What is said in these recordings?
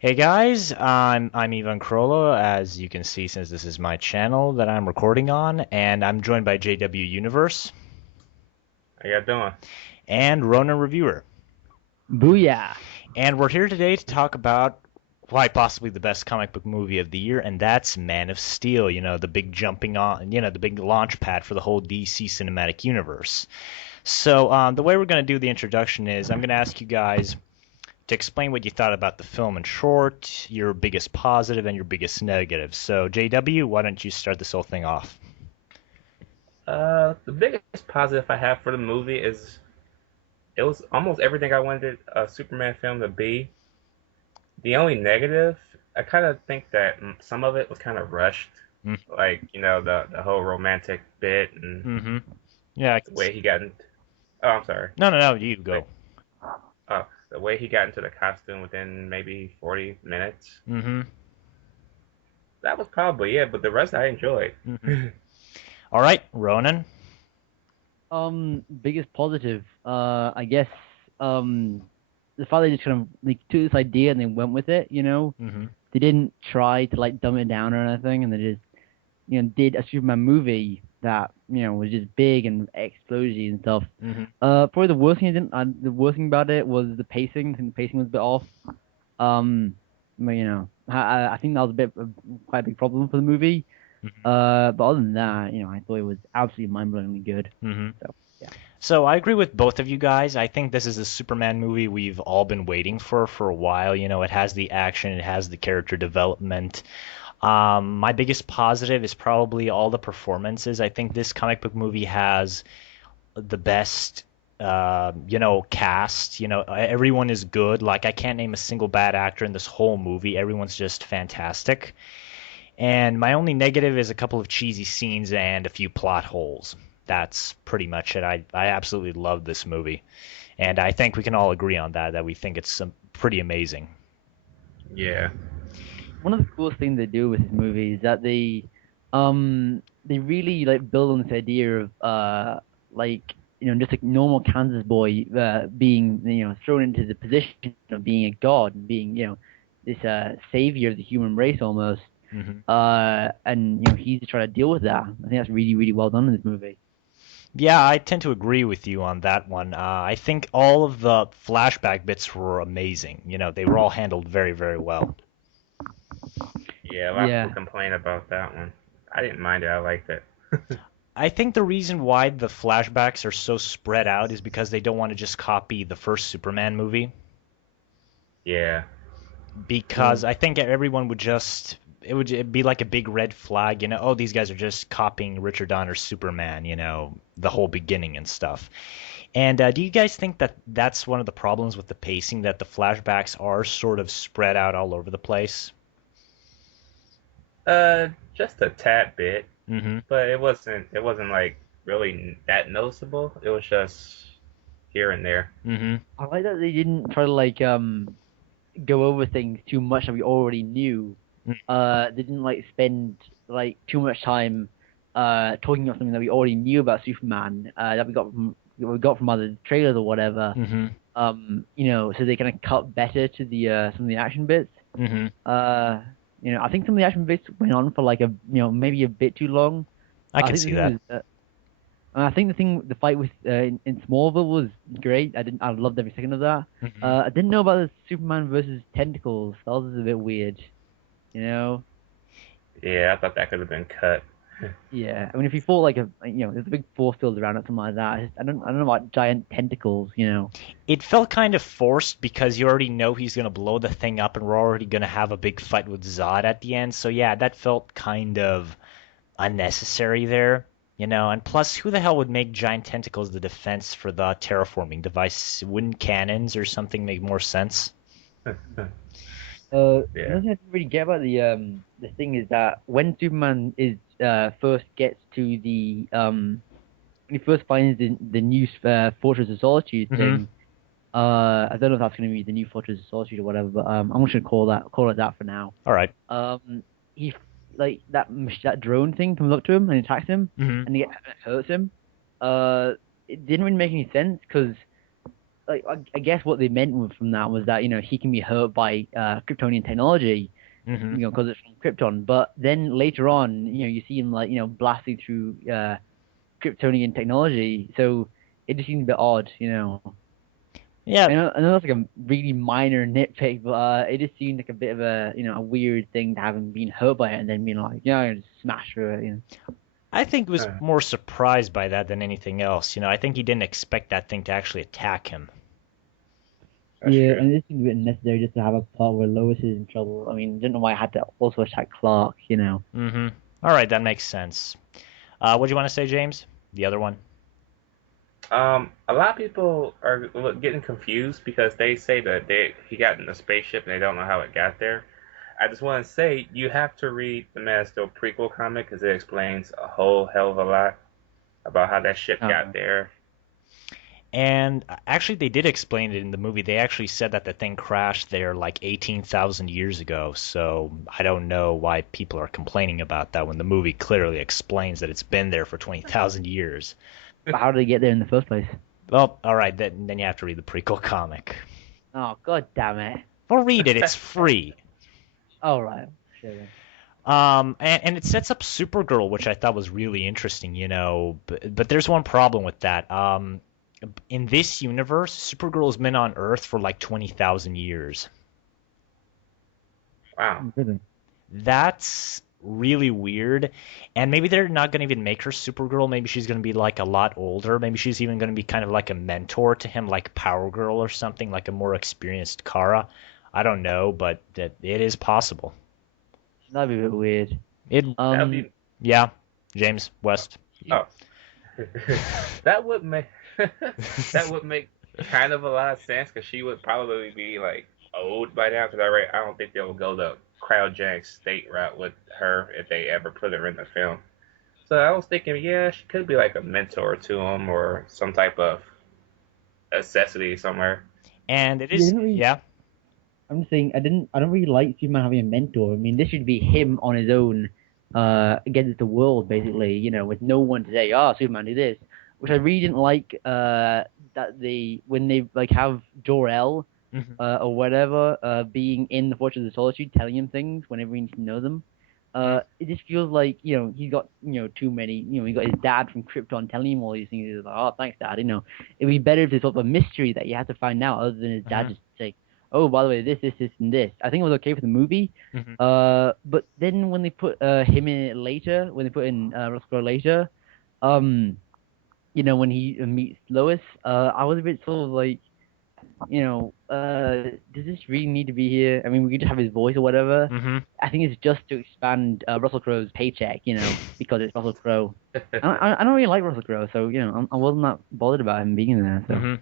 Hey guys, I'm Ivan Krolo, as you can see since this is my channel that I'm recording on, and I'm joined by JWUniverse How y'all doing? and Ronin Reviewer. Booyah. And we're here today to talk about quite possibly the best comic book movie of the year, and that's Man of Steel, the big jumping on, the big launch pad for the whole DC cinematic universe. So, the way we're going to do the introduction is I'm going to ask you guys to explain what you thought about the film in short, your biggest positive and your biggest negative. So, JW, why don't you start this whole thing off? The biggest positive I have for the movie is it was almost everything I wanted a Superman film to be. The only negative, I kind of think that some of it was kind of rushed, like the whole romantic bit and Mm-hmm. Yeah, I the can way see. he got. Oh, I'm sorry. No, no, no, you Like, go. the way he got into the costume within maybe 40 minutes. Mm-hmm. That was probably it, but the rest I enjoyed. Mm-hmm. All right, Ronan. Biggest positive, I guess, the fact they just kind of like took this idea and they went with it, you know? Mm-hmm. They didn't try to like dumb it down or anything, and they just, did a Superman movie that, was just big and explosive and stuff. Mm-hmm. Probably the worst thing the worst thing about it was the pacing. I think the pacing was a bit off. But I think that was quite a big problem for the movie. Mm-hmm. But other than that, I thought it was absolutely mind-blowingly good. Mm-hmm. So yeah. So I agree with both of you guys. I think this is a Superman movie we've all been waiting for a while. It has the action, it has the character development. My biggest positive is probably all the performances. I think this comic book movie has the best, cast. Everyone is good. Like, I can't name a single bad actor in this whole movie. Everyone's just fantastic. And my only negative is a couple of cheesy scenes and a few plot holes. That's pretty much it. I absolutely love this movie. And I think we can all agree on that we think it's pretty amazing. Yeah. One of the coolest things they do with this movie is that they really like build on this idea of like just like normal Kansas boy being thrown into the position of being a god and being this savior of the human race almost. Hmm. And he's trying to deal with that. I think that's really really well done in this movie. Yeah, I tend to agree with you on that one. I think all of the flashback bits were amazing. They were all handled very, very well. Yeah, a lot of people Yeah. complain about that one. I didn't mind it. I liked it. I think the reason why the flashbacks are so spread out is because they don't want to just copy the first Superman movie. Yeah. Because I think everyone would just it'd be like a big red flag, oh, these guys are just copying Richard Donner's Superman, the whole beginning and stuff. And do you guys think that that's one of the problems with the pacing, that the flashbacks are sort of spread out all over the place? Just a tad bit, Mm-hmm. but it wasn't like really that noticeable. It was just here and there. Mm-hmm. I like that they didn't try to like go over things too much that we already knew. They didn't like spend like too much time talking about something that we already knew about Superman that we got from other trailers or whatever. Mm-hmm. So they kind of cut better to the some of the action bits. Mm-hmm. Uh, I think some of the action bits went on for like maybe a bit too long. I I could think the see thing that. was I think the fight with in Smallville was great. I loved every second of that. Mm-hmm. I didn't know about the Superman versus Tentacles. That was a bit weird, you know. Yeah, I thought that could have been cut. Yeah, I mean, if you fought like there's a big force field around it, something like that. I don't know about giant tentacles. It felt kind of forced because you already know he's going to blow the thing up and we're already going to have a big fight with Zod at the end. So yeah, that felt kind of unnecessary there. And plus, who the hell would make giant tentacles the defense for the terraforming device? Wouldn't cannons or something make more sense? Yeah. Another thing I didn't really get about the thing is that when Superman is first gets to the when he first finds the new Fortress of Solitude Mm-hmm. thing. I don't know if that's going to be the new Fortress of Solitude or whatever, but I'm just gonna call it that for now. All right. He like that drone thing comes up to him and attacks him, Mm-hmm. and he hurts him. Uh, it didn't really make any sense because like I guess what they meant from that was that he can be hurt by Kryptonian technology, Hmm. because it's from Krypton. But then later on, you see him like blasting through Kryptonian technology, so it just seems a bit odd. Yeah, I know that's like a really minor nitpick, but it just seemed like a bit of a weird thing to have him being hurt by it and then being like, yeah, just smash through it. I think was Uh, more surprised by that than anything else. I think he didn't expect that thing to actually attack him. that's Yeah, true. and it seemed a bit necessary just to have a part where Lois is in trouble. I mean, I don't know why I had to also attack Clark. Hmm. All right, that makes sense. What do you want to say, James? The other one? A lot of people are getting confused because they say that he got in a spaceship and they don't know how it got there. I just want to say you have to read the Man of Steel prequel comic because it explains a whole hell of a lot about how that ship got Uh, there. And actually, they did explain it in the movie. They actually said that the thing crashed there like 18,000 years ago. So I don't know why people are complaining about that when the movie clearly explains that it's been there for 20,000 years. but how did they get there in the first place? Well, all right, then you have to read the prequel comic. Oh, god damn it. Well, read it. It's free. All right, sure then. And it sets up Supergirl, which I thought was really interesting. But there's one problem with that. In this universe, Supergirl's been on Earth for like 20,000 years. Wow. Really? That's really weird. And maybe they're not going to even make her Supergirl. Maybe she's going to be like a lot older. Maybe she's even going to be kind of like a mentor to him, like Power Girl or something, like a more experienced Kara. I don't know, but it is possible. That'd be a bit weird. It, That would Um, be yeah, James West. oh, that would make that would make kind of a lot of sense because she would probably be like old by now. Because I don't think they'll go the cryogenic state route with her if they ever put her in the film. So I was thinking, yeah, she could be like a mentor to him or some type of necessity somewhere. And it yeah, is, yeah. I'm just saying, I don't really like Superman having a mentor. I mean, this should be him on his own, against the world, basically, with no one to say, oh, Superman, do this. Which I really didn't like, that when they, like, have Jor-El, Mhm. or whatever, being in the Fortress of Solitude, telling him things whenever he needs to know them. Mhm. It just feels like, he's got, too many, he got his dad from Krypton telling him all these things. He's like, oh, thanks, Dad. It'd be better if there's sort of a mystery that you have to find out other than his dad Mhm. just say, oh, by the way, this, and this. I think it was okay for the movie. Mhm. But then when they put him in it later, when they put in Russell Crowe later, um, when he meets Lois, I was a bit sort of like, does this really need to be here? I mean, we could just have his voice or whatever. Mhm. I think it's just to expand Russell Crowe's paycheck, because it's Russell Crowe. I don't really like Russell Crowe, so I wasn't that bothered about him being there. So Mhm.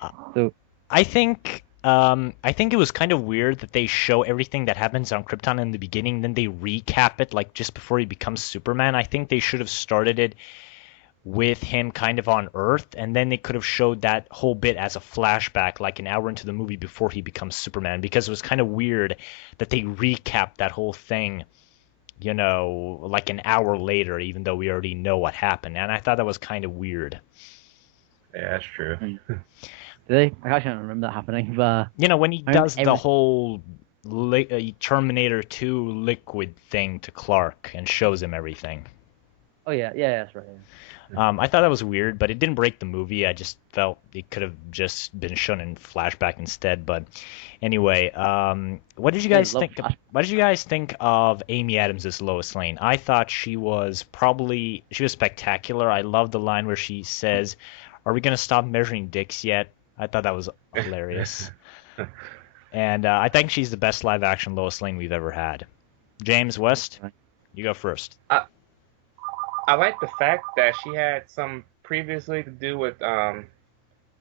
Uh, so I think it was kind of weird that they show everything that happens on Krypton in the beginning, then they recap it like just before he becomes Superman. I think they should have started it with him kind of on Earth, and then they could have showed that whole bit as a flashback, like an hour into the movie before he becomes Superman, because it was kind of weird that they recapped that whole thing, like an hour later, even though we already know what happened. And I thought that was kind of weird. Yeah, that's true. did they? I actually don't remember that happening, but When he I remember does the whole Terminator 2 liquid thing to Clark and shows him everything. Oh yeah, that's right. I thought that was weird, but it didn't break the movie. I just felt it could have just been shown in flashback instead. But anyway, what did you I guys love think? Flash. What did you guys think of Amy Adams as Lois Lane? I thought she was spectacular. I love the line where she says, "Are we gonna stop measuring dicks yet?" I thought that was hilarious, and I think she's the best live action Lois Lane we've ever had. James West, you go first. I, I like the fact that she had some previously to do with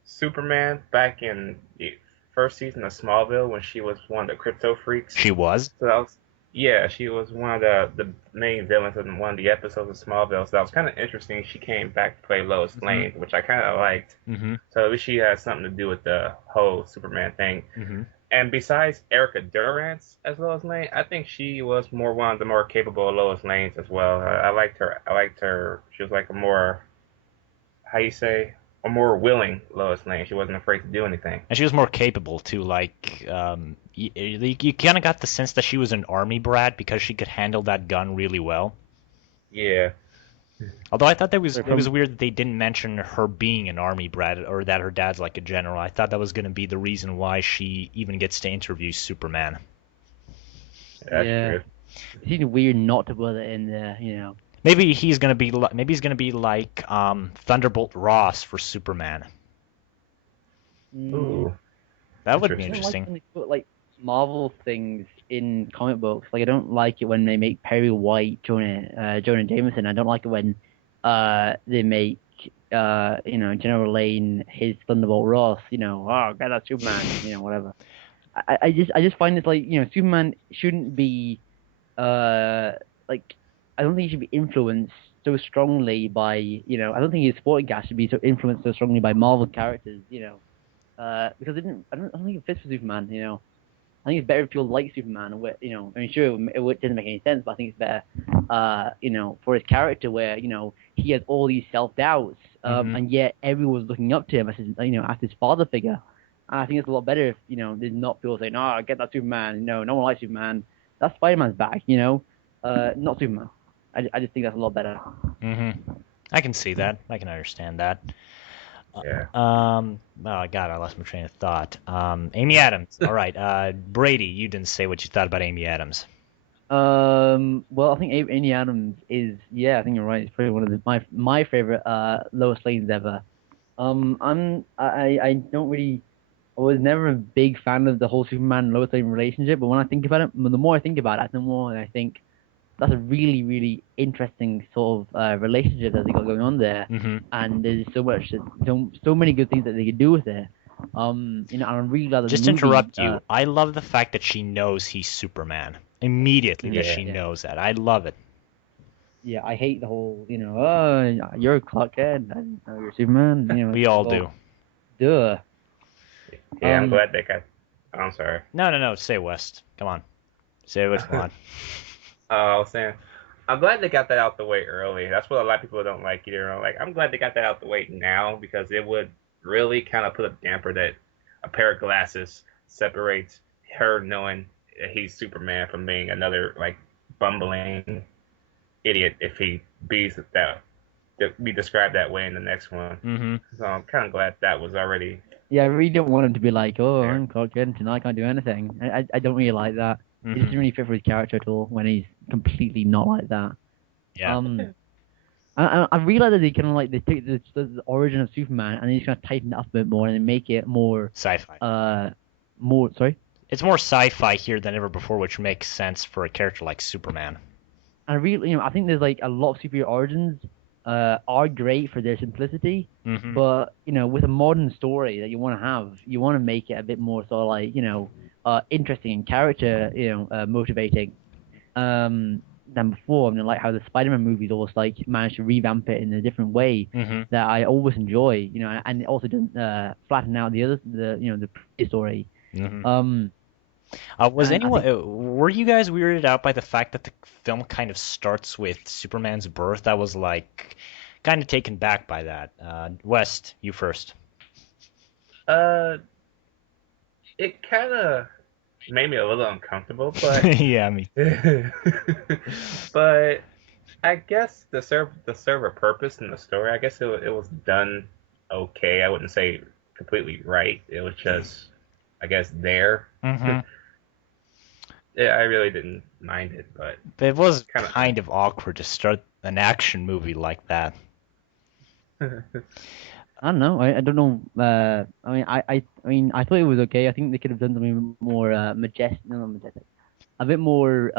Superman back in the first season of Smallville when she was one of the crypto freaks. She was. So that was, yeah, she was one of the main villains in one of the episodes of Smallville. So that was kind of interesting. She came back to play Lois Hmm. Lane, which I kind of liked. Hmm. So at least she had something to do with the whole Superman thing. Hmm. And besides Erica Durance as Lois Lane, I think she was one of the more capable Lois Lanes as well. I liked her. I liked her. She was like a more, how you say, a more willing Lois Lane. She wasn't afraid to do anything. And she was more capable too. Like, you kind of got the sense that she was an army brat because she could handle that gun really well. Yeah. Although I thought that it was weird that they didn't mention her being an army brat or that her dad's like a general. I thought that was going to be the reason why she even gets to interview Superman. That's true. It seems weird not to put it in there, you know. Maybe he's gonna be like Thunderbolt Ross for Superman. Ooh. That would be I don't like interesting. when they put like Marvel things in comic books. Like I don't like it when they make Perry White Jonah Jameson. I don't like it when they make General Lane his Thunderbolt Ross. You know, oh, get that Superman. You know, whatever. I just find it's like, you know, Superman shouldn't be like, I don't think he should be influenced so strongly by, you know, I don't think his sporting cast should be so influenced so strongly by Marvel characters, you know, because I don't think it fits for Superman, you know. I think it's better if people like Superman, where, you know, I mean, sure, it doesn't make any sense, but I think it's better, you know, for his character where, you know, he has all these self-doubts, and yet everyone's looking up to him as his, you know, as his father figure. And I think it's a lot better if, you know, there's not people saying, "Oh, get that Superman." You know, no one likes Superman. That's Spider-Man's back, you know, not Superman. I just think that's a lot better. I can see that. I can understand that. Yeah. Oh God, I lost my train of thought. Amy Adams. All right. Brady, you didn't say what you thought about Amy Adams. Well, I think Amy Adams is, yeah, I think you're right. It's probably one of my favorite Lois Lanes ever. I don't really. I was never a big fan of the whole Superman and Lois Lane relationship, but when I think about it, the more I think about it, the more I think that's a really, really interesting sort of relationship that they got going on there. And there's so many good things that they could do with it. You know, and I'm really glad that Just the to movie, interrupt you, I love the fact that she knows he's Superman immediately. That she knows that. I love it. Yeah, I hate the whole, you know, oh, you're Clark Kent, I didn't know you're Superman. You know, We all do. Duh. Yeah, I'm glad they got. I'm sorry. No. Say West. Come on. Say what's going on. I was saying, I'm glad they got that out the way early. That's what a lot of people don't like either. Like, I'm glad they got that out the way now because it would really kind of put a damper that a pair of glasses separates her knowing that he's Superman from being another like bumbling idiot if he be described that way in the next one. So I'm kind of glad that was already. Yeah, I really don't want him to be like, oh, I'm Clark Kent and I can't do anything. I don't really like that. It doesn't really fit for his character at all when he's completely not like that. Yeah. I realize that they kind of like they take the origin of Superman and they just kind of tighten it up a bit more and they make it more sci-fi. Sorry. It's more sci-fi here than ever before, which makes sense for a character like Superman. I really, you know, I think there's like a lot of superhero origins are great for their simplicity, but you know, with a modern story that you want to have, you want to make it a bit more sort of like, you know, interesting and character, you know, motivating than before. I mean, like how the Spider-Man movies almost like managed to revamp it in a different way that I always enjoy, you know, and it also doesn't flatten out the previous story. Were you guys weirded out by the fact that the film kind of starts with Superman's birth? I was like kind of taken back by that. West, you first. It kind of made me a little uncomfortable, but yeah, me. But I guess to serve a purpose in the story, I guess it was done okay. I wouldn't say completely right. It was just, I guess, there. Yeah, I really didn't mind it, but it was kind of awkward to start an action movie like that. I don't know. I don't know. I mean, I thought it was okay. I think they could have done something more majestic, not majestic, a bit more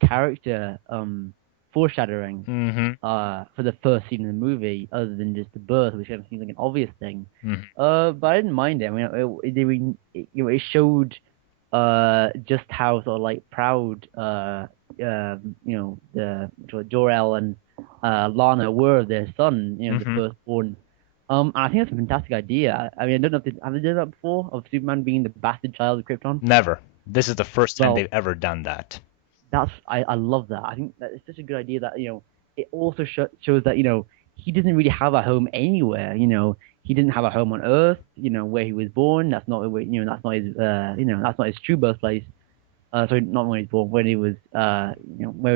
character foreshadowing for the first scene of the movie, other than just the birth, which kind of seems like an obvious thing. But I didn't mind it. I mean, it showed just how sort of like proud Jor-El and Lana were of their son, you know, the firstborn. And I think that's a fantastic idea. I mean, I don't know if have they done that before, of Superman being the bastard child of Krypton? Never. This is the first time they've ever done that. I love that. I think that it's such a good idea that, you know, it also shows that, you know, he doesn't really have a home anywhere. He didn't have a home on Earth. Where he was born. That's not where, that's not his that's not his true birthplace. Sorry, not when he was born, when he was where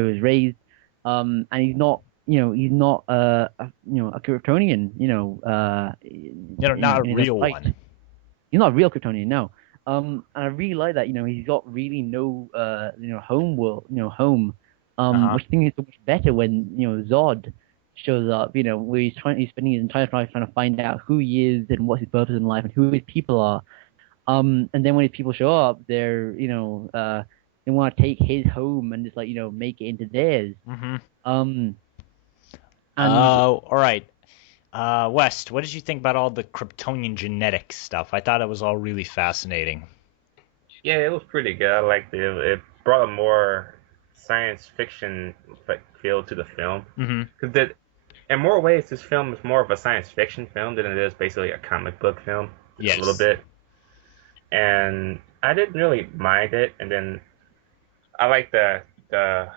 he was raised. And he's not a Kryptonian. Not a in his real right. one. He's not a real Kryptonian, no. And I really like that. He's got really no home world, home. Which I think is so much better when Zod shows up. Where he's spending his entire life trying to find out who he is and what's his purpose in life and who his people are. And then when his people show up, they want to take his home and just make it into theirs. Mm-hmm. And all right. West, what did you think about all the Kryptonian genetic stuff? I thought it was all really fascinating. Yeah, it was pretty good. I liked it. It brought a more science fiction feel to the film. Because in more ways, this film is more of a science fiction film than it is basically a comic book film. Yes. A little bit. And I didn't really mind it. And then I like the I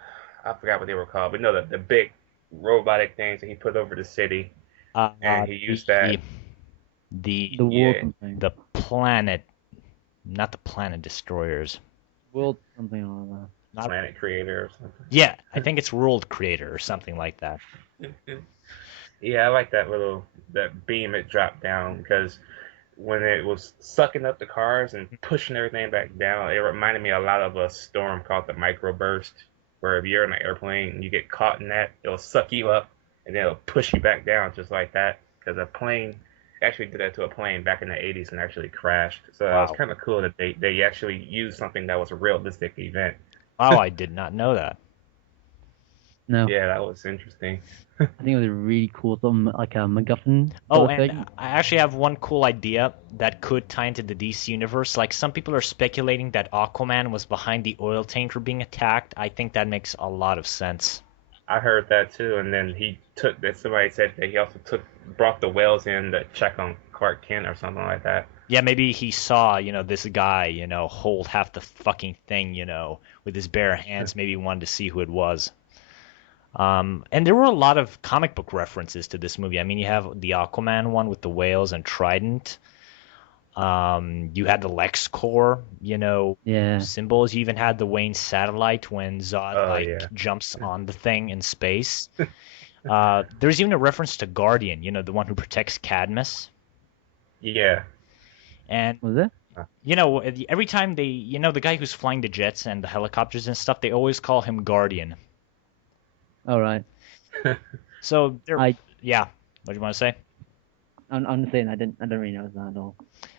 forgot what they were called, but no, the big robotic things that he put over the city. And he used that. The planet, not the planet destroyers. World something like that. Not Planet Creator or something. Yeah, I think it's World Creator or something like that. Yeah, I like that beam it dropped down, because when it was sucking up the cars and pushing everything back down, it reminded me a lot of a storm called the microburst, where if you're in an airplane and you get caught in that, it'll suck you up and then it'll push you back down just like that. Because a plane actually did that to a plane back in the 80s and actually crashed. So Wow. It was kind of cool that they actually used something that was a realistic event. Wow, I did not know that. No. Yeah, that was interesting. I think it was a really cool, something like a MacGuffin. Oh, sort of and thing. I actually have one cool idea that could tie into the DC universe. Like, some people are speculating that Aquaman was behind the oil tanker being attacked. I think that makes a lot of sense. I heard that too, and then somebody said that he also brought the whales in to check on Clark Kent or something like that. Yeah, maybe he saw, this guy, hold half the fucking thing, with his bare hands. Maybe he wanted to see who it was. And there were a lot of comic book references to this movie. I mean, you have the Aquaman one with the whales and Trident. You had the LexCorp, symbols. You even had the Wayne satellite when Zod jumps on the thing in space. There's even a reference to Guardian, the one who protects Cadmus. Yeah. And was it? Every time the guy who's flying the jets and the helicopters and stuff, they always call him Guardian. All right. So yeah. What do you want to say? I'm just saying I don't really know that at all.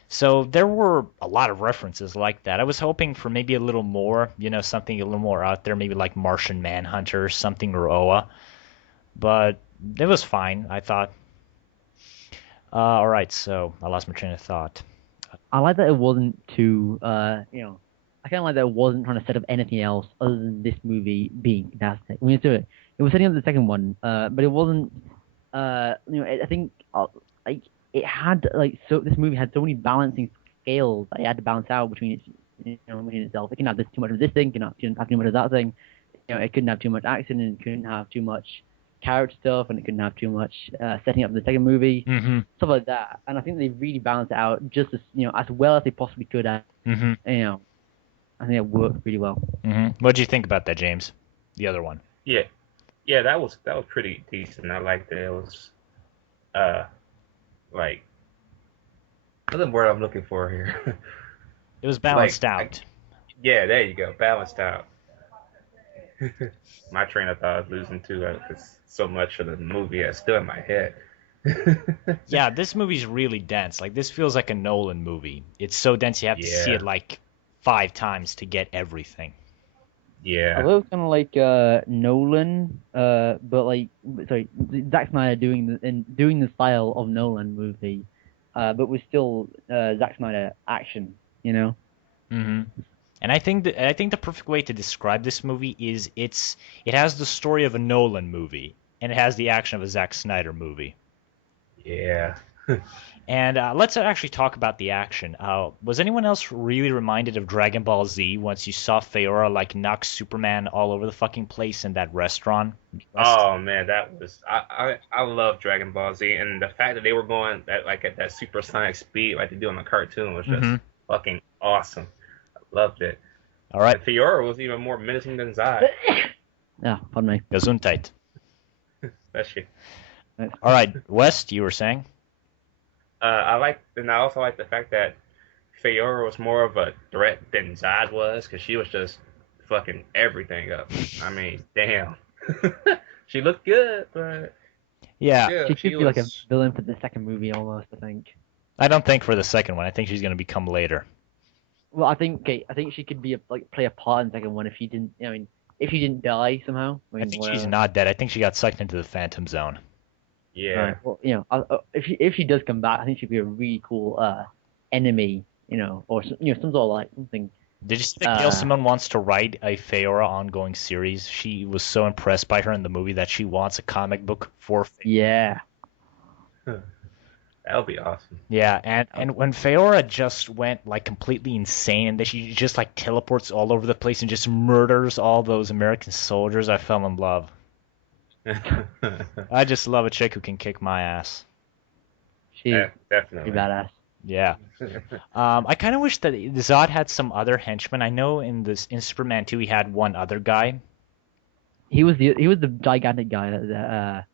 So there were a lot of references like that. I was hoping for maybe a little more, something a little more out there, maybe like Martian Manhunter, something, or Oa. But it was fine, I thought. All right, so I lost my train of thought. I like that it wasn't too, I kind of like that it wasn't trying to set up anything else other than this movie being fantastic. I mean, it was setting up the second one, but it wasn't, I think, it had, this movie had so many balancing scales that it had to balance out between itself. It couldn't have too much of this thing, it couldn't have too much of that thing. It couldn't have too much action, and it couldn't have too much character stuff, and it couldn't have too much setting up the second movie, stuff like that. And I think they really balanced it out just as as well as they possibly could have. I think it worked really well. What did you think about that, James? The other one? Yeah, that was pretty decent. I liked it. It was what's the word I'm looking for here? It was balanced out. Yeah, there you go, balanced out. My train of thought is losing too, because so much of the movie is still in my head. Yeah, this movie's really dense. Like, this feels like a Nolan movie. It's so dense you have to see it like 5 times to get everything. Yeah. Although it's kind of like Nolan, but Zack Snyder doing the style of Nolan movie, but with still Zack Snyder action, And I think the perfect way to describe this movie is it has the story of a Nolan movie and it has the action of a Zack Snyder movie. Yeah. And let's actually talk about the action. Was anyone else really reminded of Dragon Ball Z once you saw Feora like knock Superman all over the fucking place in that restaurant? West? Oh man, that was I love Dragon Ball Z, and the fact that they were going at that supersonic speed like they do in the cartoon was just Mm-hmm. fucking awesome. I loved it. All right. And Fiora was even more menacing than Zai. Yeah, pardon me. Gesundheit. Especially. All right, West, you were saying? And I also like the fact that Fiora was more of a threat than Zod was, because she was just fucking everything up. I mean, damn. She looked good, but Yeah. yeah, She she should be like a was. villain for the second movie almost, I think. I don't think for the second one. I think she's going to become later. Well, I think she could be play a part in the second one if she didn't. I mean, if she didn't die somehow. I think she's not dead. I think she got sucked into the Phantom Zone. Yeah. Right. Well, if she does come back, I think she'd be a really cool enemy. Or some sort of like something. Did you see that Gail Simone wants to write a Feora ongoing series? She was so impressed by her in the movie that she wants a comic book for Feora. Yeah. That would be awesome. Yeah, and when Feora just went like completely insane and then she just like teleports all over the place and just murders all those American soldiers, I fell in love. I just love a chick who can kick my ass. She's Definitely. pretty badass. Yeah. I kind of wish that Zod had some other henchmen. I know in Superman 2 he had one other guy. He was the gigantic guy that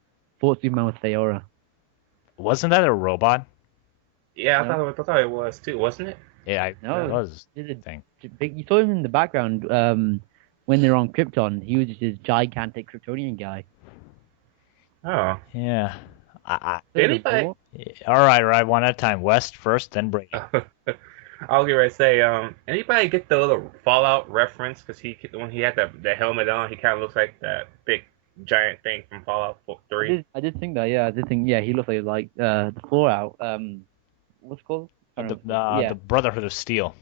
fought Superman with Feora. Wasn't that a robot? Yeah, No. I thought it was too, wasn't it? Yeah, No, that was Did the it- thing. You saw him in the background when they're on Krypton. He was just this gigantic Kryptonian guy. Oh. Yeah. Did anybody? All right, one at a time. West first, then Brady. I was gonna say, anybody get the little Fallout reference? Because when he had the helmet on, he kind of looks like that big giant thing from Fallout 3. I did think that. Yeah, I did think. Yeah, he looked like the Fallout. What's it called? I don't know. Yeah, The Brotherhood of Steel.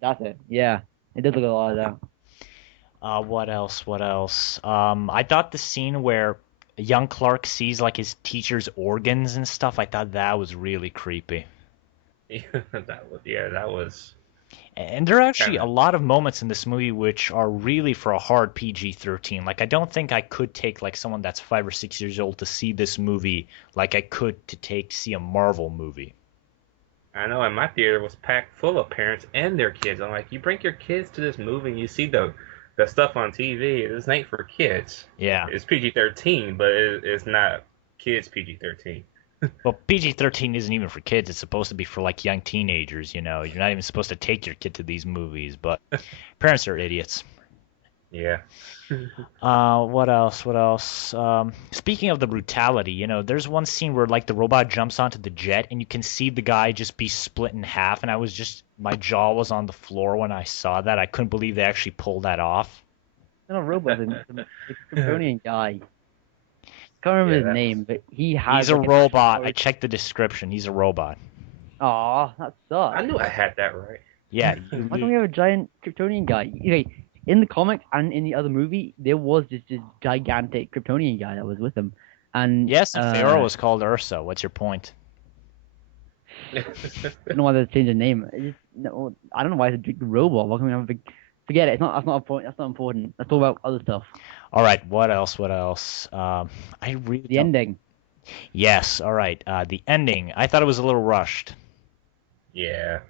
that's it. Yeah, it did look a lot like that. What else? What else? I thought the scene where young Clark sees like his teacher's organs and stuff, I thought that was really creepy. That was. And there are actually Kinda. a lot of moments in this movie which are really for a hard PG-13. Like I don't think I could take like someone that's 5 or 6 years old to see this movie like I could to see a Marvel movie. I know, and my theater was packed full of parents and their kids. I'm like, you bring your kids to this movie and you see the stuff on TV. This ain't for kids. Yeah. It's PG-13, but it's not kids PG-13. Well, PG-13 isn't even for kids. It's supposed to be for like young teenagers, You're not even supposed to take your kid to these movies, but parents are idiots. Yeah. What else? What else? Speaking of the brutality, there's one scene where like the robot jumps onto the jet and you can see the guy just be split in half, and my jaw was on the floor when I saw that. I couldn't believe they actually pulled that off. Not a robot, the Kryptonian guy. Can't remember his name, but he has. He's a robot. I checked the description. He's a robot. Aw, that sucks. I knew I had that right. Yeah. Why don't we have a giant Kryptonian guy? Okay, in the comics and in the other movie, there was just this gigantic Kryptonian guy that was with him, and Yes, and Pharaoh was called Ursa. What's your point? I don't know why they changed the name. I don't know why it's a robot. Why can't we have a big? Forget it. That's not a point. That's not important. Let's talk about other stuff. All right. What else? What else? I really The ending. Yes. All right. The ending. I thought it was a little rushed. Yeah.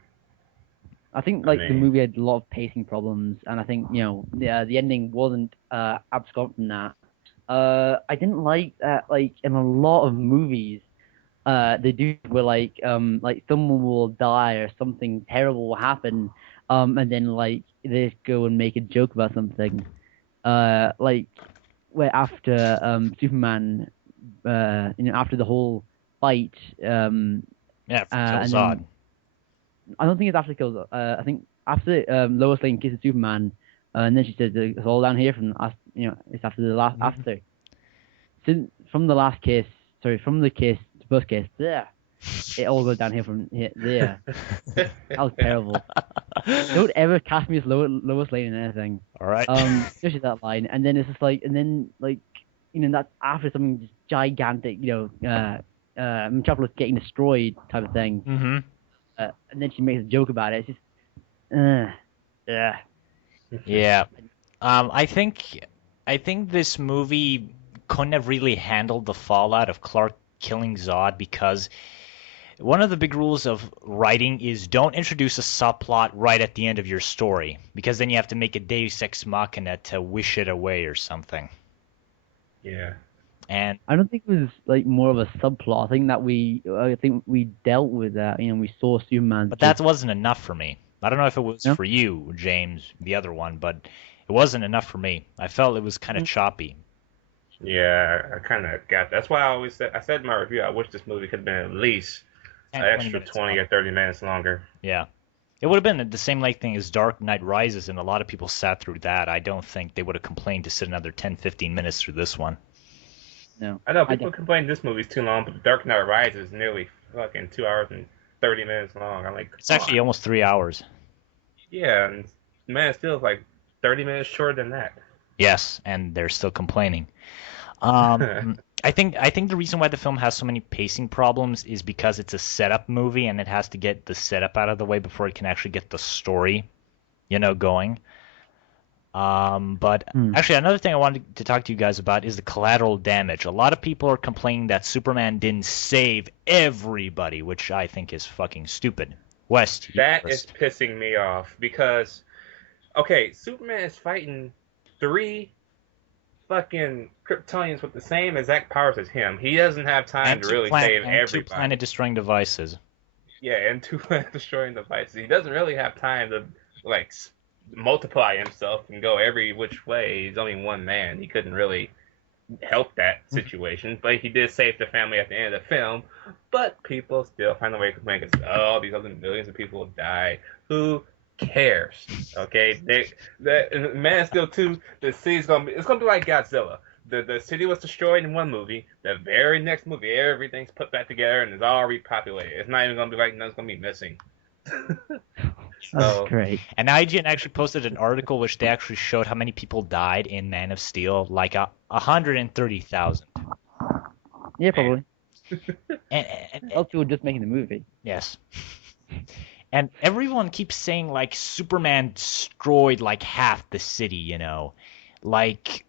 I think the movie had a lot of pacing problems, and I think the ending wasn't abscond from that. I didn't like that. Like in a lot of movies, they do where like someone will die or something terrible will happen, and then like they just go and make a joke about something, like where after Superman, after the whole fight, Yeah, and Zod. then, I don't think it's after kills. I think after Lois Lane kisses Superman, and then she says it's all down here from us. It's after the last after. Since from the last kiss, from the kiss, the first kiss, there, it all goes down here from here, there. That was terrible. Don't ever cast me as Lois Lane in anything. All right. Especially that line, and then it's just like, that's after something just gigantic, Metropolis getting destroyed type of thing, Mm-hmm. and then she makes a joke about it. It's just, yeah. Yeah. I think this movie couldn't have really handled the fallout of Clark killing Zod because one of the big rules of writing is don't introduce a subplot right at the end of your story because then you have to make a Deus Ex Machina to wish it away or something. Yeah. And I don't think it was like more of a subplot. I think we dealt with that. We saw Superman but just, that wasn't enough for me. I don't know if it was you for you, James, the other one, but it wasn't enough for me. I felt it was kind of know? choppy. Yeah, I kind of got. That's why I said in my review, I wish this movie could have been at least 10, an 20 extra minutes 20 long. or 30 minutes longer. Yeah. It would have been the same like thing as Dark Knight Rises, and a lot of people sat through that. I don't think they would have complained to sit another 10, 15 minutes through this one. No, I know I people definitely. complain this movie's too long, but The Dark Knight Rises is nearly fucking 2 hours and 30 minutes long. I'm like, It's come actually on. almost 3 hours. Yeah, and Man of Steel is like 30 minutes shorter than that. Yes, and they're still complaining. I think the reason why the film has so many pacing problems is because it's a setup movie and it has to get the setup out of the way before it can actually get the story, going. But Hmm. actually, another thing I wanted to talk to you guys about is the collateral damage. A lot of people are complaining that Superman didn't save everybody, which I think is fucking stupid. West, you That is first. pissing me off because, okay, Superman is fighting three fucking Kryptonians with the same exact powers as him. He doesn't have time And to two really planet save and two everybody. planet destroying devices. Yeah, and two destroying devices. He doesn't really have time to like multiply himself and go every which way. He's only one man. He couldn't really help that situation, but he did save the family at the end of the film. But people still find a way to complain because oh, these other millions of people have died. Who cares? Okay, Man of Steel 2, the city's gonna be like Godzilla. The city was destroyed in one movie. The very next movie, everything's put back together and it's all repopulated. It's not even gonna be like nothing's gonna be missing. That's So great. And IGN actually posted an article which they actually showed how many people died in Man of Steel, like 130,000. Yeah, man, probably. And Else people just making the movie. yes. And everyone keeps saying like Superman destroyed like half the city. Like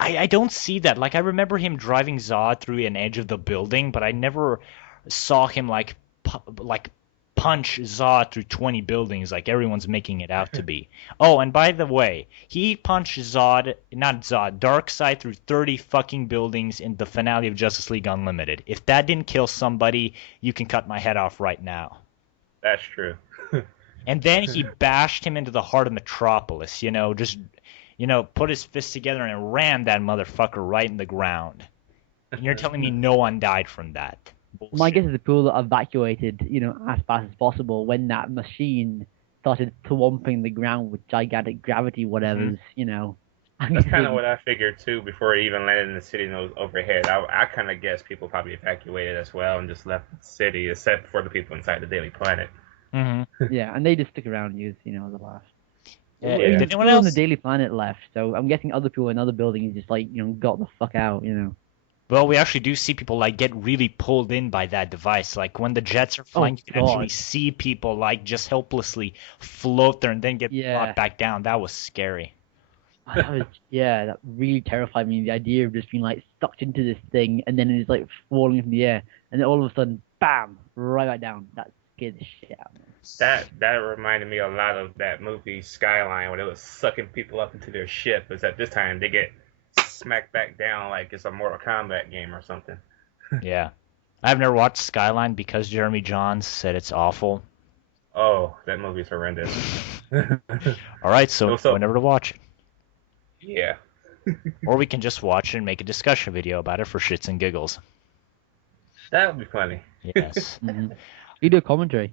I don't see that. Like I remember him driving Zod through an edge of the building, but I never saw him like punch Zod through 20 buildings like everyone's making it out to be. Oh, and by the way, he punched not Zod, Darkseid through 30 fucking buildings in the finale of Justice League Unlimited. If that didn't kill somebody, you can cut my head off right now. that's true. And then he bashed him into the heart of Metropolis, just put his fists together and rammed that motherfucker right in the ground. And you're telling me no one died from that? My Bullshit. guess is the people that evacuated, as fast as possible when that machine started thwomping the ground with gigantic gravity, Hmm. whatever's. I'm That's kind of guessing, what I figured too before it even landed in the city and it was overhead. I kind of guess people probably evacuated as well and just left the city, except for the people inside the Daily Planet. Hmm. yeah, and they just stick around and use, the last. Did Yeah. anyone People in the else? Daily Planet left, so I'm guessing other people in other buildings just like, got the fuck out. Well, we actually do see people like get really pulled in by that device. Like when the jets are flying, Oh you can actually God, see people like just helplessly float there and then get brought yeah. back down. That was scary. That really terrified me. The idea of just being like sucked into this thing and then it's like falling from the air, and then all of a sudden, bam, right back down. That scared the shit out of me. That reminded me a lot of that movie Skyline, where it was sucking people up into their ship. Is at this time they get smacked back down like it's a Mortal Kombat game or something. Yeah. I've never watched Skyline because Jeremy Johns said it's awful. Oh, that movie's horrendous. So All right, so so whenever to watch it. yeah, Or we can just watch it and make a discussion video about it for shits and giggles. that would be funny. Yes. You do a commentary.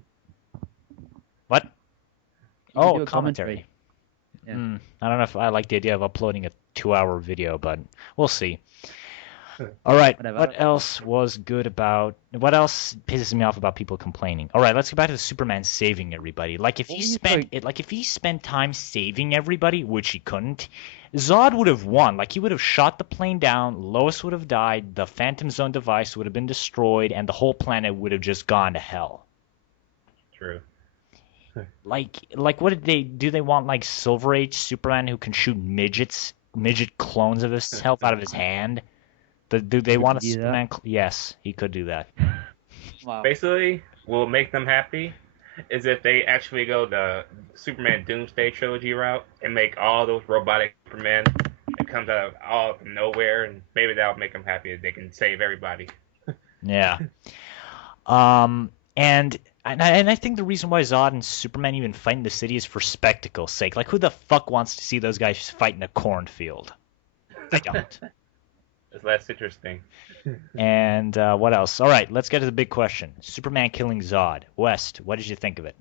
What? You could Oh, do a commentary. Yeah. I don't know if I like the idea of uploading a 2-hour video, but we'll see. All right, Whatever. what else was good about? What else pisses me off about people complaining? All right, let's go back to the Superman saving everybody. Like if What he were you spent talking? it, like if he spent time saving everybody, which he couldn't, Zod would have won. Like he would have shot the plane down, Lois would have died, the Phantom Zone device would have been destroyed, and the whole planet would have just gone to hell. True. Like what did they do? They want like Silver Age Superman who can shoot midget clones of himself out of his hand. Do they Did want he a do that? Superman? Yes, he could do that. Wow. Basically, will make them happy is if they actually go the Superman Doomsday trilogy route and make all those robotic Supermen that comes out of all from nowhere, and maybe that'll make them happy that they can save everybody. Yeah. And I think the reason why Zod and Superman even fight in the city is for spectacle's sake. Like, who the fuck wants to see those guys fight in a cornfield? I don't. It's less interesting. And what else? All right, let's get to the big question. Superman killing Zod. West, what did you think of it?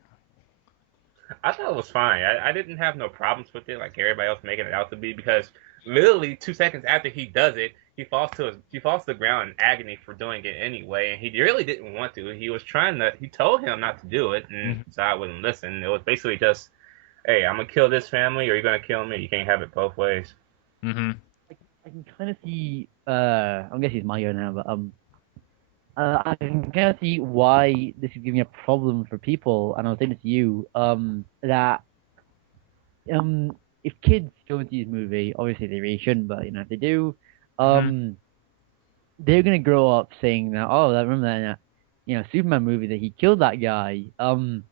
I thought it was fine. I didn't have no problems with it like everybody else making it out to be because literally 2 seconds after he does it, he falls to the ground in agony for doing it anyway, and he really didn't want to. He told him not to do it, and Zod wouldn't listen. It was basically just, hey, I'm gonna kill this family, or you're gonna kill me. You can't have it both ways. Mm-hmm. I can kind of see. I guess it's my go now, but I can kind of see why this is giving a problem for people, and I was saying this to you, that if kids go into this movie, obviously they really shouldn't, but if they do, Mm-hmm. they're gonna grow up saying that, oh, I remember that, Superman movie that he killed that guy, and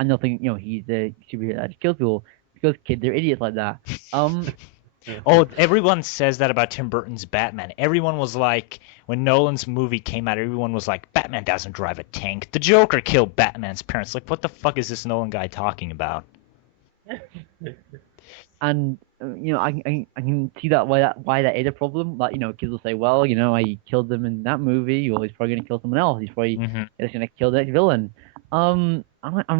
they'll think, he's a superhero that kills people because kids are idiots like that. Oh, everyone says that about Tim Burton's Batman. Everyone was like, when Nolan's movie came out, everyone was like, Batman doesn't drive a tank. The Joker killed Batman's parents. Like, what the fuck is this Nolan guy talking about? And I can see that why that is a problem. Like kids will say, well, I killed them in that movie. Well, he's probably gonna kill someone else. He's probably Mm-hmm. just gonna kill the next villain. I'm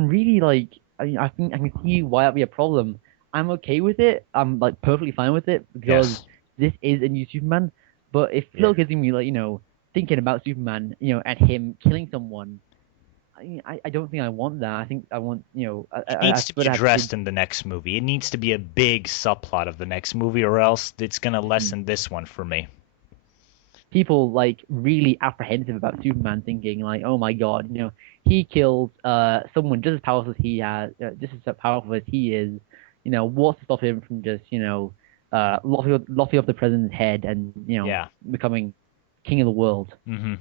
really like I think I can see why that'd be a problem. I'm okay with it. I'm like perfectly fine with it because Yes. this is a new Superman. But if Yeah. little kids are gonna be like thinking about Superman, and him killing someone, I don't think I want that. I think I want It I needs to be prefer to have kids. addressed in the next movie. It needs to be a big subplot of the next movie, or else it's gonna lessen this one for me. People like really apprehensive about Superman, thinking like, oh my God, he killed someone just as powerful as he has, just as powerful as he is. What's to stop him from just lopping off the president's head and Yeah. becoming king of the world? Mm-hmm.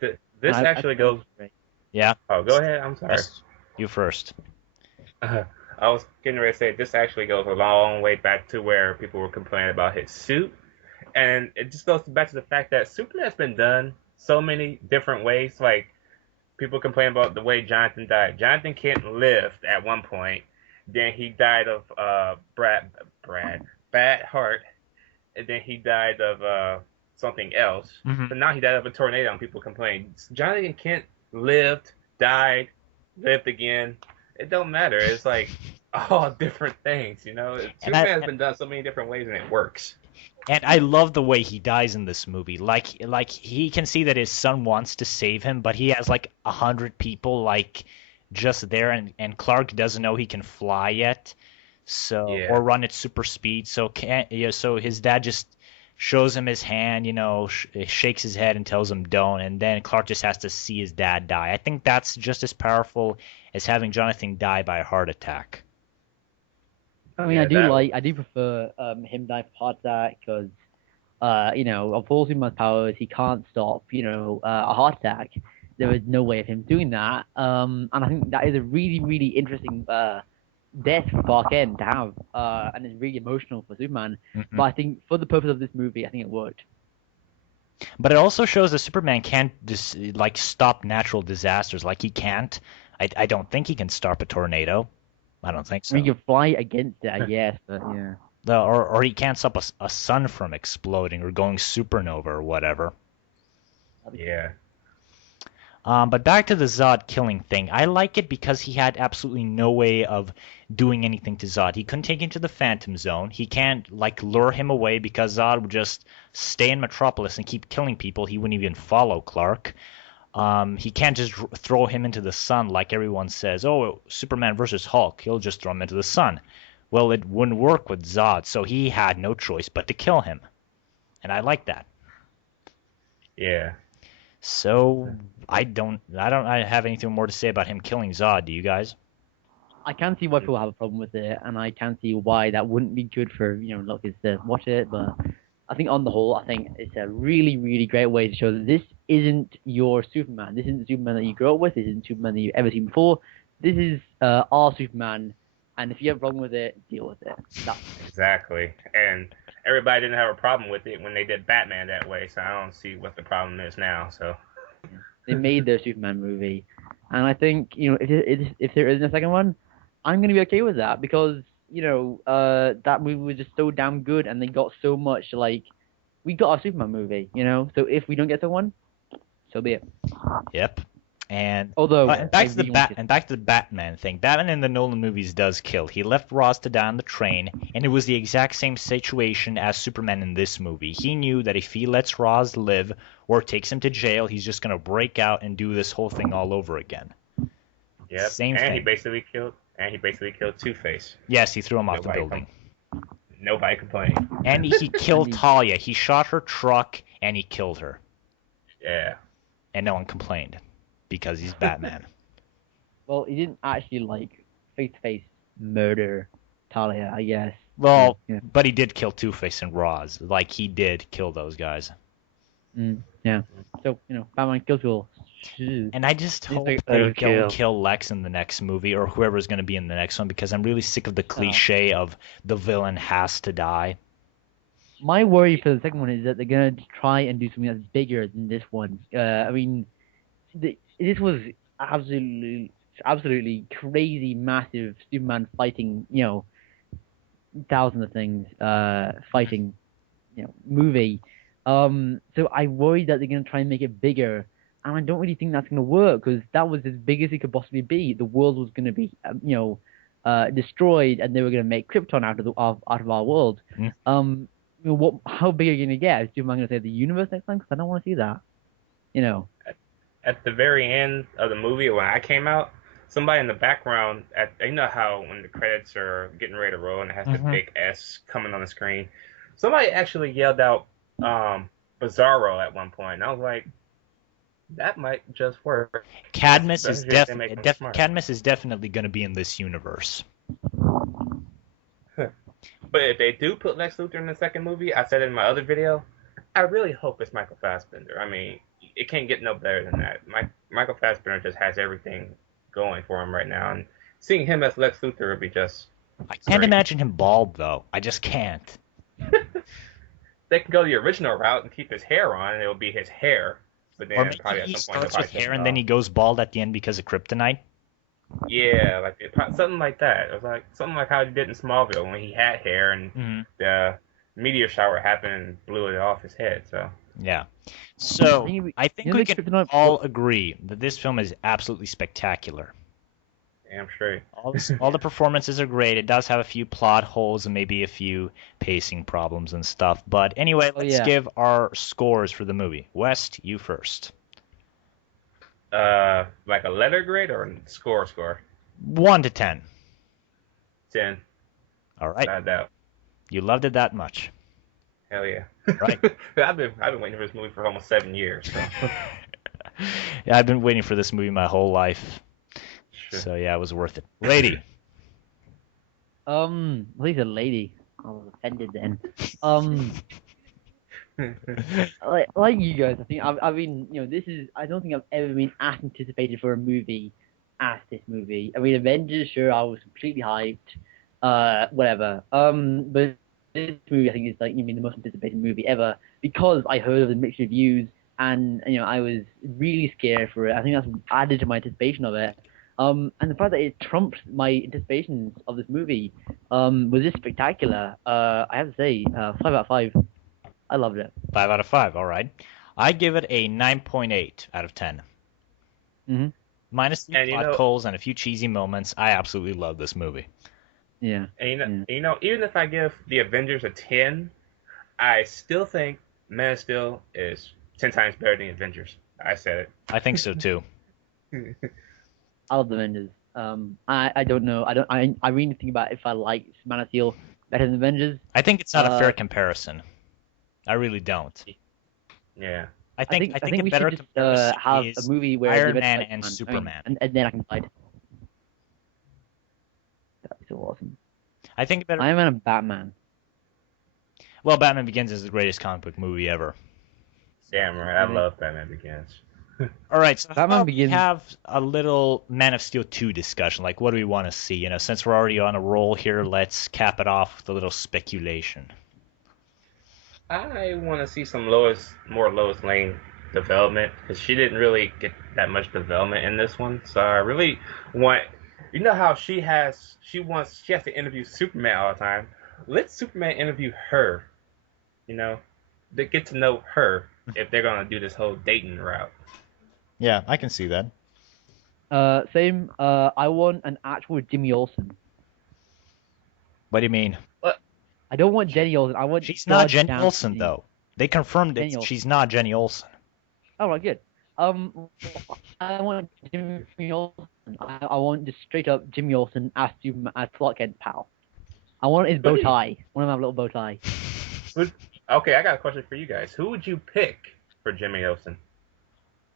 This I actually think goes. that's great. Yeah. Oh, go ahead. I'm sorry. Yes. You first. I was getting ready to say this actually goes a long way back to where people were complaining about his suit, and it just goes back to the fact that Superman has been done so many different ways. Like people complain about the way Jonathan died. Jonathan Kent lived at one point, then he died of bad heart, and then he died of something else. Mm-hmm. But now he died of a tornado, and people complain. Jonathan Kent lived, died, lived again. It don't matter. It's like all different things, Superman has been done so many different ways, and it works. And I love the way he dies in this movie. Like he can see that his son wants to save him, but he has like 100 people like just there, and Clark doesn't know he can fly yet, so Yeah. or run at super speed. So so his dad just shows him his hand, shakes his head and tells him don't, and then Clark just has to see his dad die. I think that's just as powerful as having Jonathan die by a heart attack. I mean, Yeah, I do prefer him dying from heart attack because, of all Superman's powers, he can't stop, a heart attack. There is no way of him doing that. And I think that is a really, really interesting death for Clark Kent to have, and it's really emotional for Superman. Mm-hmm. But I think for the purpose of this movie, I think it worked. But it also shows that Superman can't just like stop natural disasters. Like he can't. I don't think he can stop a tornado. I don't think I so. mean, you can fly against it, I guess, but yeah. Or he can't stop a sun from exploding or going supernova or whatever. Yeah. But back to the Zod killing thing. I like it because he had absolutely no way of doing anything to Zod. He couldn't take him to the Phantom Zone. He can't, like, lure him away because Zod would just stay in Metropolis and keep killing people. He wouldn't even follow Clark. He can't just throw him into the sun like everyone says, oh, Superman versus Hulk. He'll just throw him into the sun. Well, it wouldn't work with Zod, so he had no choice but to kill him. And I like that. Yeah. So I have anything more to say about him killing Zod. Do you guys? I can see why people have a problem with it, and I can see why that wouldn't be good for lookers to watch it. But I think on the whole, I think it's a really, really great way to show that this isn't your Superman. This isn't the Superman that you grew up with. This isn't Superman that you've ever seen before. This is our Superman, and if you have a problem with it, deal with it. Exactly. And everybody didn't have a problem with it when they did Batman that way, so I don't see what the problem is now. So they made their Superman movie, and I think if there isn't a second one, I'm gonna be okay with that because that movie was just so damn good, and they got so much we got a Superman movie, So if we don't get the one, so be it. Yep. And although back to the Batman thing. Batman in the Nolan movies does kill. He left Ra's to die on the train, and it was the exact same situation as Superman in this movie. He knew that if he lets Ra's live or takes him to jail, he's just gonna break out and do this whole thing all over again. Yep. Same thing. He basically killed Two-Face. Yes, he threw him off the building. Nobody complained. And he killed Talia. He shot her truck and he killed her. Yeah. And no one complained because he's Batman. Well, he didn't actually face-to-face murder Talia, I guess. Well, yeah. But he did kill Two-Face and Ra's. He did kill those guys. Yeah. So, Batman kills people. And I just hope they don't kill Lex in the next movie or whoever's going to be in the next one because I'm really sick of the cliche of the villain has to die. My worry for the second one is that they're going to try and do something that's bigger than this one. I mean, this was absolutely crazy, massive Superman fighting, thousands of things, fighting, movie. So I worry that they're going to try and make it bigger. And I don't really think that's going to work because that was as big as it could possibly be. The world was going to be, destroyed, and they were going to make Krypton out of our world. How big are you going to get? Is Superman going to save the universe next time? Because I don't want to see that. At the very end of the movie, when I came out, somebody in the background, you know how when the credits are getting ready to roll and it has the big S coming on the screen, somebody actually yelled out Bizarro at one point, and I was like, that might just work. Cadmus is definitely going to be in this universe. But if they do put Lex Luthor in the second movie, I said in my other video, I really hope it's Michael Fassbender. I mean, it can't get no better than that. Michael Fassbender just has everything going for him right now, and seeing him as Lex Luthor would be just. I can't imagine him bald though. I just can't. They can go the original route and keep his hair on, and it'll be his hair. But then or maybe he starts with hair and then he goes bald at the end because of kryptonite. Yeah, something like that. It was something like how he did in Smallville when he had hair and the meteor shower happened and blew it off his head. So yeah. So I think we can all agree that this film is absolutely spectacular. Damn straight. All the performances are great. It does have a few plot holes and maybe a few pacing problems and stuff. But anyway, let's give our scores for the movie. West, you first. Like a letter grade or a score? 1 to 10. 10. All right. Without doubt. You loved it that much. Hell yeah. Right. I've been waiting for this movie for almost 7 years. So. Yeah, I've been waiting for this movie my whole life. Sure. So yeah, it was worth it. Lady. At least a lady. I was offended then. Like you guys, I think I've been, I don't think I've ever been as anticipated for a movie as this movie. I mean, Avengers, sure, I was completely hyped, whatever. But this movie, I think, is the most anticipated movie ever because I heard of the mixed reviews and I was really scared for it. I think that's added to my anticipation of it. And the fact that it trumped my anticipations of this movie was just spectacular. I have to say, 5 out of 5. I loved it. 5 out of 5, all right. I give it a 9.8 out of 10. Hmm. Minus the And plot holes and a few cheesy moments, I absolutely love this movie. Yeah. Even if I give the Avengers a 10, I still think Man of Steel is 10 times better than Avengers. I said I think so too. it. I love the Avengers. I don't know. I really think about if I like Man of Steel better than Avengers. I think it's not a Uh, fair comparison. I really don't. Yeah. I think I think a we better should just comparison have a is movie where the Iron Avengers Man fight and Superman. Superman. And then I can decide. That'd be so awesome. I think a better. Iron Man and Batman. Well, Batman Begins is the greatest comic book movie ever. Damn right. I love Batman Begins. All right, so how Batman about we Begins. have a little Man of Steel 2 discussion? Like, what do we want to see? You know, since we're already on a roll here, let's cap it off with a little speculation. I want to see some more Lois Lane development because she didn't really get that much development in this one. So I really want, you know how she has to interview Superman all the time. Let Superman interview her. You know, to get to know her if they're gonna do this whole dating route. Yeah, I can see that. Same. I want an actual Jimmy Olsen. What do you mean? I don't want Jenny Olsen. I want. She's not God Jenny damn Olsen, Jimmy. though. They confirmed Jenny it. Olsen. She's not Jenny Olsen. Oh, right, good. I want Jimmy Olsen. I want just straight up Jimmy Olsen as Superman, as Clark Kent's pal. I want his bow tie. I want him to have a little bow tie. Okay, I got a question for you guys. Who would you pick for Jimmy Olsen?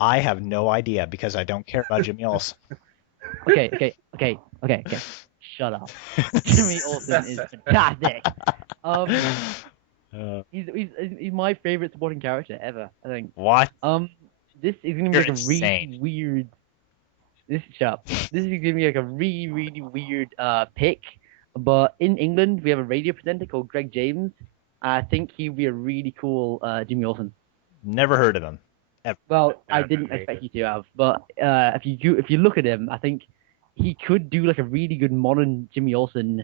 I have no idea because I don't care about Jimmy Olsen. Okay. Shut up. Jimmy Olsen is fantastic. He's my favorite supporting character ever. I think. What? This is gonna be You're like a really insane. weird. This is gonna be like a really weird pick. But in England, we have a radio presenter called Greg James. I think he'd be a really cool Jimmy Olsen. Never heard of him. Ever. Well, I Yeah, didn't maybe. expect you to have, but if you look at him, I think he could do like a really good modern Jimmy Olsen.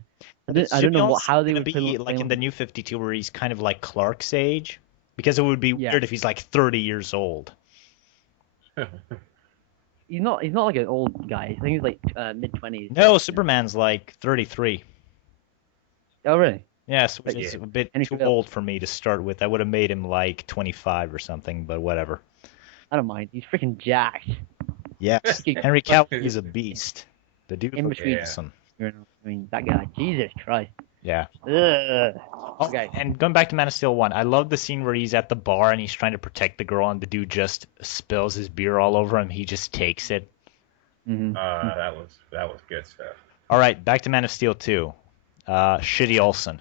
I don't know how they would be like in the New 52 where he's kind of like Clark's age, because it would be weird if he's like 30 years old. He's not like an old guy. I think he's like mid-20s. No, Superman's like 33. Oh really? Yes, which is a bit too old for me to start with. I would have made him like 25 or something, but whatever. I don't mind. He's freaking jacked. Yes, Henry Cavill is a beast. The dude In looks between. awesome. I mean, that guy. Jesus Christ. Yeah. Ugh. Okay, and going back to Man of Steel 1, I love the scene where he's at the bar and he's trying to protect the girl and the dude just spills his beer all over him. He just takes it. Mm-hmm. That was good stuff. All right, back to Man of Steel 2. Shitty Olsen.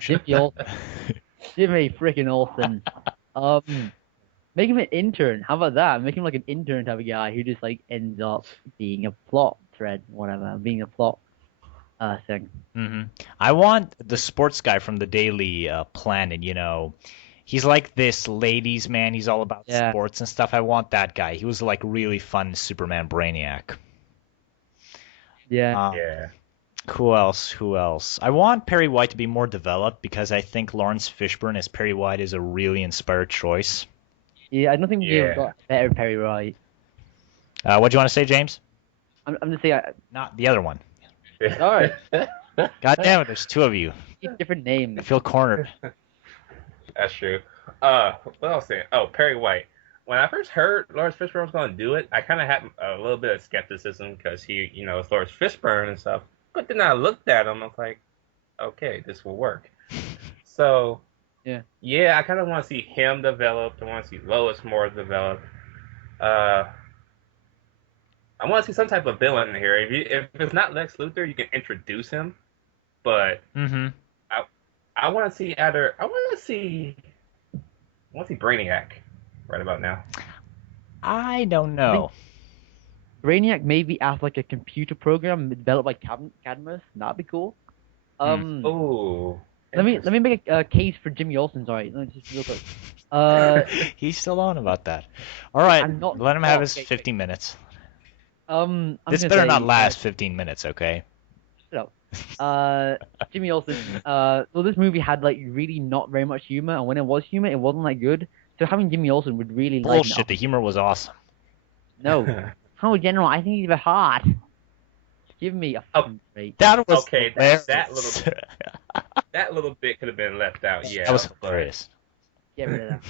Jimmy Olsen. Jimmy freaking Olsen. Make him an intern. How about that? Make him like an intern type of guy who just like ends up being a plot thread, whatever, being a plot thing. Mm-hmm. I want the sports guy from the Daily Planet, you know. He's like this ladies' man. He's all about sports and stuff. I want that guy. He was like really fun Superman Brainiac. Yeah. Yeah. Who else? I want Perry White to be more developed because I think Lawrence Fishburne as Perry White is a really inspired choice. Yeah, I don't think we've got better Perry White. What do you want to say, James? I'm just saying. Not the other one. All right. God damn it, there's two of you. Different names. I feel cornered. That's true. What else? Oh, Perry White. When I first heard Lawrence Fishburne was going to do it, I kind of had a little bit of skepticism because he, it's Lawrence Fishburne and stuff. But then I looked at him, I was like, okay, this will work. So, yeah, I kind of want to see him developed. I want to see Lois more developed. I want to see some type of villain in here. If it's not Lex Luthor, you can introduce him. But I want to see Brainiac right about now. I don't know. Brainiac maybe as like a computer program developed by Cadmus. That'd be cool. Oh. Let me make a case for Jimmy Olsen. Sorry, let me just real quick. He's still on about that. All right, let him have his 15 minutes. This better not last 15 minutes, okay? Shut up. Jimmy Olsen. Well, this movie had like really not very much humor, and when it was humor, it wasn't that good. So having Jimmy Olsen would really lighten it Bullshit. up. The humor was awesome. No. Oh, General, I think he's a hot. Give me a Oh, fucking break. That was okay, hilarious. that little bit could have been left out. That Yeah, was but hilarious. Get rid of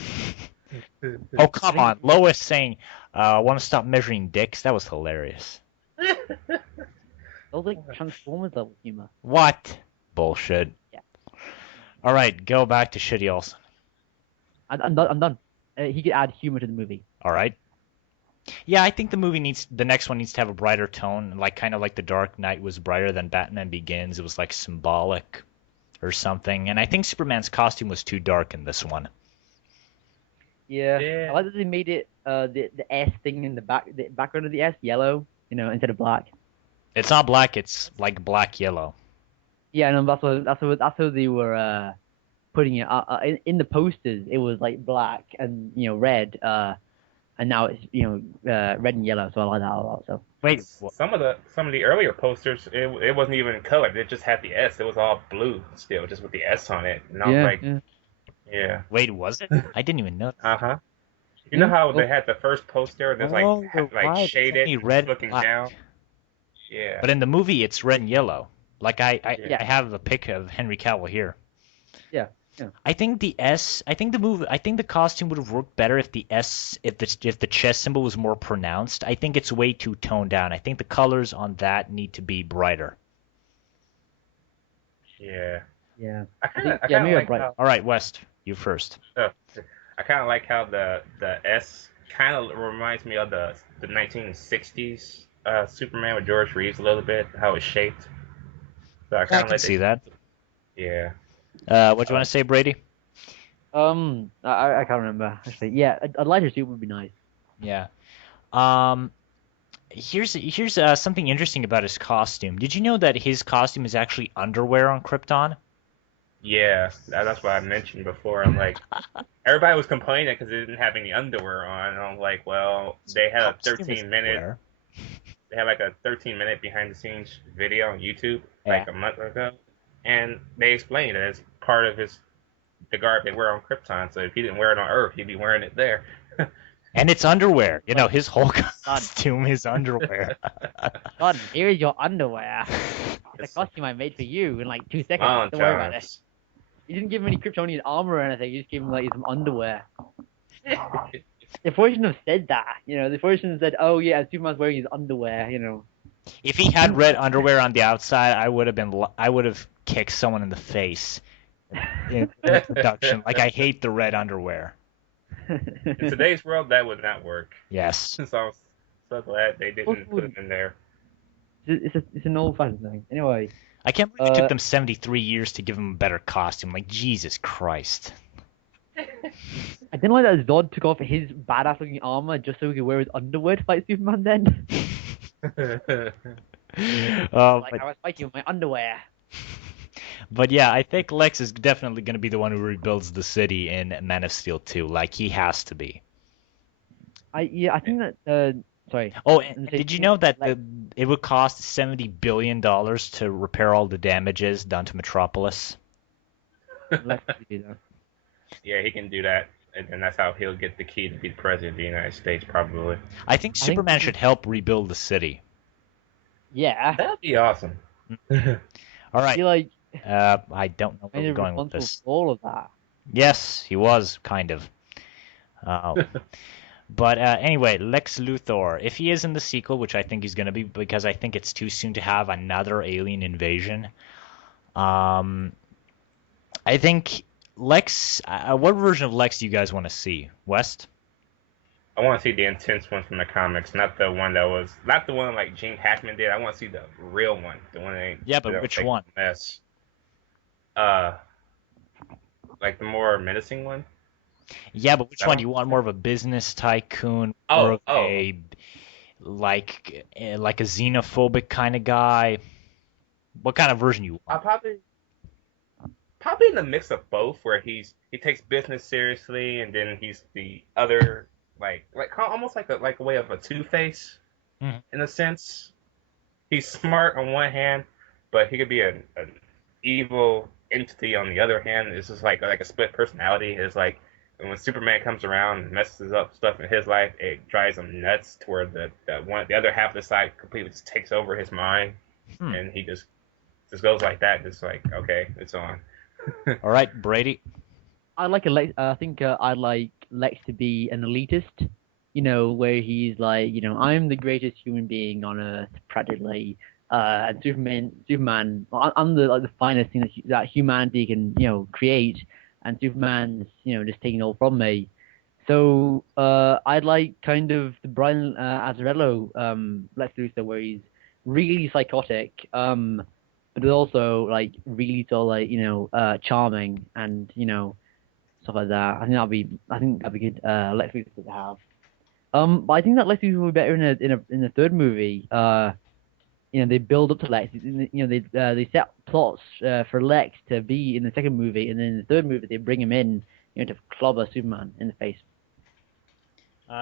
that. Oh, I come think on. Lois saying, I want to stop measuring dicks. That was hilarious. those like Transformers level humor. What? Bullshit. Yeah. All right, go back to Shitty Olsen. I'm done. I'm done. He could add humor to the movie. All right. Yeah, I think the next one needs to have a brighter tone, like kind of like The Dark Knight was brighter than Batman Begins. It was like symbolic or something. And I think Superman's costume was too dark in this one. Yeah. Yeah. I like that they made it the S thing in the background of the S yellow, instead of black. It's not black, it's like black yellow. Yeah, no, that's how they were putting it. In the posters, it was like black and red. And now it's red and yellow. So I like that a lot. So Wait, what? some of the earlier posters, it wasn't even colored. It just had the S. It was all blue still, just with the S on it. And I was like, yeah. yeah, Wait, was it? I didn't even know. uh-huh. You know Yeah. how they had the first poster and there's Oh, you're like right. It's shaded, only red and looking black. down. Yeah. But in the movie, it's red and yellow. Like Yeah. I have a pic of Henry Cavill here. Yeah. Yeah. I think the costume would have worked better if if the chest symbol was more pronounced. I think it's way too toned down. I think the colors on that need to be brighter. Yeah. Yeah. I kind of maybe like bright. how All right, West, you first. I kind of like how the S kind of reminds me of the 1960s Superman with George Reeves a little bit, how it's shaped. So I I kind of can like see that. Yeah. What do you want to say, Brady? I can't remember actually. Yeah, a lighter suit would be nice. Yeah. Here's something interesting about his costume. Did you know that his costume is actually underwear on Krypton? Yeah, that's what I mentioned before. I'm like, everybody was complaining because they didn't have any underwear on. And I'm like, well, they had a Costume is 13-minute, underwear. they had like a 13-minute behind the scenes video on YouTube like a month ago, and they explained that it's part of the garb they wear on Krypton. So if he didn't wear it on Earth, he'd be wearing it there. And it's underwear. You know, his whole costume is underwear. God, here's your underwear. It's a It's costume I made for you in like 2 seconds. on Don't worry about it. times. You didn't give him any Kryptonian armor or anything. You just gave him like some underwear. They probably shouldn't have said that. They probably shouldn't have said, "Oh yeah, Superman's wearing his underwear." If he had red underwear on the outside, I would have kicked someone in the face in production. Like, I hate the red underwear. In today's world, that would not work. Yes. So I'm so glad they didn't put it in there. It's an old-fashioned thing. Anyway, I can't believe it took them 73 years to give him a better costume. Like, Jesus Christ. I didn't like that Zod took off his badass-looking armor just so he could wear his underwear to fight Superman. Then, I was fighting with my underwear. But yeah, I think Lex is definitely going to be the one who rebuilds the city in Man of Steel 2. Like, he has to be. I think that. Sorry. Oh, and did you know that it would cost $70 billion to repair all the damages done to Metropolis? Lex could do that. Yeah, he can do that, and then that's how he'll get the key to be the president of the United States, probably. I think Superman should help rebuild the city. Yeah. That'd be awesome. All I right. feel like I don't know where kind we're of going with responsible this. for all of that. Yes, he was, kind of. But anyway, Lex Luthor, if he is in the sequel, which I think he's going to be, because I think it's too soon to have another alien invasion, I think Lex, what version of Lex do you guys want to see? West? I want to see the intense one from the comics, not the one like Gene Hackman did. I want to see the real one, the one that Yeah, but which one? Mess. Like the more menacing one. Yeah, but which one? Do you want more of a business tycoon, or of a like a xenophobic kind of guy? What kind of version you want? Probably in the mix of both, where he takes business seriously, and then he's the other like almost like a way of a Two-Face in a sense. He's smart on one hand, but he could be an evil entity on the other hand. It's just like a split personality. It's like And when Superman comes around and messes up stuff in his life, it drives him nuts to where the other half of the side completely just takes over his mind, Hmm. and he just goes like that, just like okay, it's on. All right, Brady. I like a Lex. I think I'd like Lex to be an elitist. You know, where he's like, you know, I'm the greatest human being on Earth, practically. And Superman, I'm the like the finest thing that humanity can, you know, create, and Superman's, you know, just taking it all from me. So, I'd like kind of the Brian Azzarello Lex Luthor, where he's really psychotic, but also like really sort of like, you know, charming and, you know, stuff like that. I think that'd be good Lex Luthor to have. But I think that Lex Luthor would be better in the third movie. You know, they build up to Lex. You know, they set plots for Lex to be in the second movie, and then in the third movie they bring him in, you know, to clobber Superman in the face.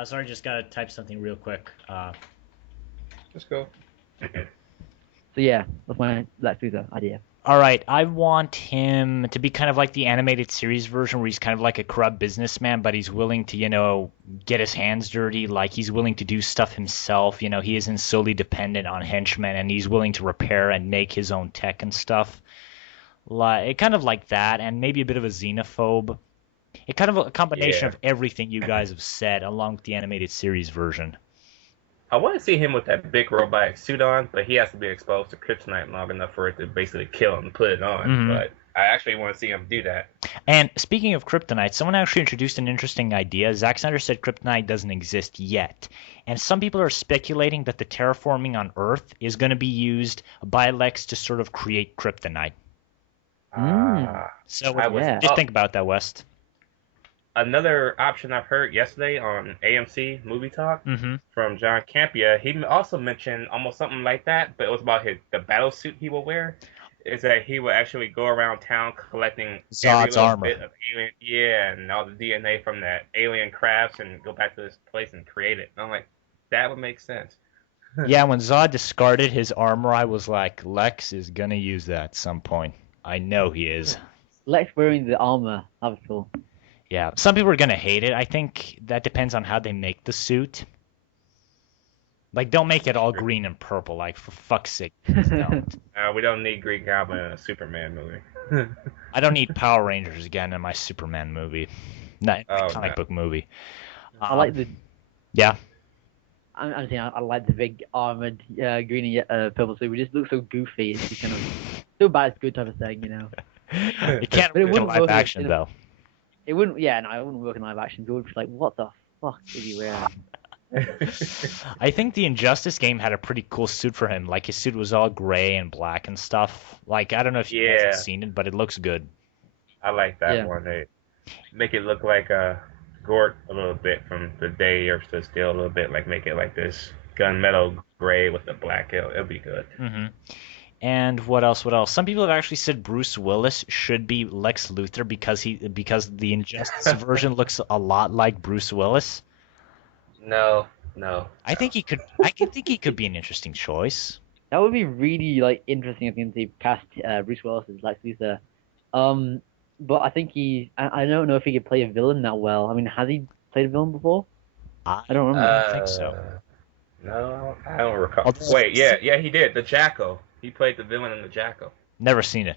Sorry, just gotta type something real quick. Let's go. So yeah, that's my Lex Luthor idea. All right, I want him to be kind of like the animated series version where he's kind of like a corrupt businessman, but he's willing to, you know, get his hands dirty. Like he's willing to do stuff himself. You know, he isn't solely dependent on henchmen, and he's willing to repair and make his own tech and stuff. Like kind of like that, and maybe a bit of a xenophobe. It kind of a combination Yeah. of everything you guys have said, along with the animated series version. I want to see him with that big robotic suit on, but he has to be exposed to kryptonite long enough for it to basically kill him and put it on. Mhm. But I actually want to see him do that. And speaking of kryptonite, someone actually introduced an interesting idea. Zack Snyder said kryptonite doesn't exist yet. And some people are speculating that the terraforming on Earth is going to be used by Lex to sort of create kryptonite. Mm. So I was- Yeah. just think about that, West. Another option I've heard yesterday on AMC Movie Talk Mm-hmm. from John Campia, he also mentioned almost something like that, but it was about the battle suit he will wear. Is that he will actually go around town collecting Zod's every little armor. bit of alien, yeah, and all the DNA from that alien crafts, and go back to this place and create it. And I'm like, that would make sense. Yeah, when Zod discarded his armor, I was like, Lex is going to use that at some point. I know he is. Lex wearing the armor, that was cool. Yeah, some people are going to hate it. I think that depends on how they make the suit. Like, don't make it all green and purple. Like, for fuck's sake, please don't. We don't need Green Goblin in a Superman movie. I don't need Power Rangers again in my Superman movie. Not in my Oh, comic no. book movie. I like the Yeah. I'm saying I like the big armored green and purple suit. It just looks so goofy. It's just kind of so bad it's good type of thing, you know. It can't But it work in wouldn't live work action, in a- though. It wouldn't, yeah, no, it wouldn't work in live action. People would be like, what the fuck is he wearing? I think the Injustice game had a pretty cool suit for him. Like, his suit was all gray and black and stuff. Like, I don't know if you guys Yeah. have seen it, but it looks good. I like that Yeah. one. They make it look like Gort a little bit from the day or stood still a little bit, like make it like this gunmetal gray with the black. It'll be good. Hmm. And what else? What else? Some people have actually said Bruce Willis should be Lex Luthor because the Injustice version looks a lot like Bruce Willis. No. I think he could. I think he could be an interesting choice. That would be really like interesting if they cast Bruce Willis as Lex Luthor. But I think I don't know if he could play a villain that well. I mean, has he played a villain before? I don't remember. I don't think so. No, I don't recall. Oh, this- Wait, yeah, he did. The Jackal. He played the villain in the Jackal. Never seen it.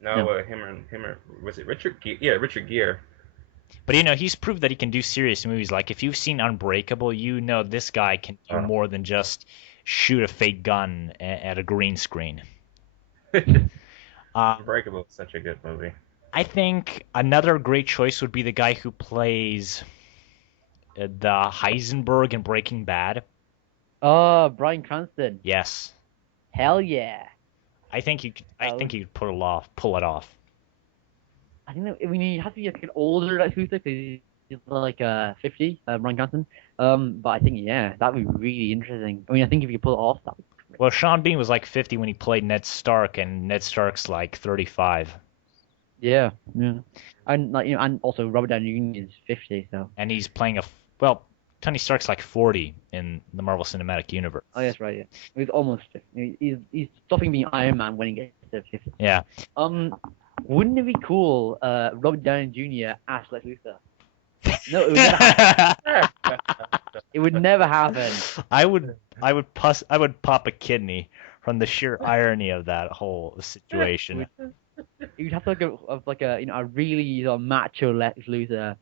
No, No. him or was it Richard Gere? Yeah, Richard Gere. But he's proved that he can do serious movies. Like if you've seen Unbreakable, you know this guy can do more than just shoot a fake gun at a green screen. Unbreakable is such a good movie. I think another great choice would be the guy who plays the Heisenberg in Breaking Bad. Oh, Bryan Cranston. Yes, Hell yeah. I think he could pull it off. I think that, I mean, he has to be like an older Lex Luthor because he's like 50, Bryan Cranston. But I think, yeah, that would be really interesting. I mean, I think if you could pull it off, that would be great. Well, Sean Bean was like 50 when he played Ned Stark, and Ned Stark's like 35, Yeah. And like, and also Robert Downey Jr. is 50, so. and he's playing Tony Stark's like 40 in the Marvel Cinematic Universe. Oh, yes, right, yeah. He's almost 50. He's stopping being Iron Man when he gets to 50. Yeah. Wouldn't it be cool, Robert Downey Jr. as Lex Luthor? No, it would never happen. It would never happen. I would pop a kidney from the sheer irony of that whole situation. You'd have to like a a really macho Lex Luthor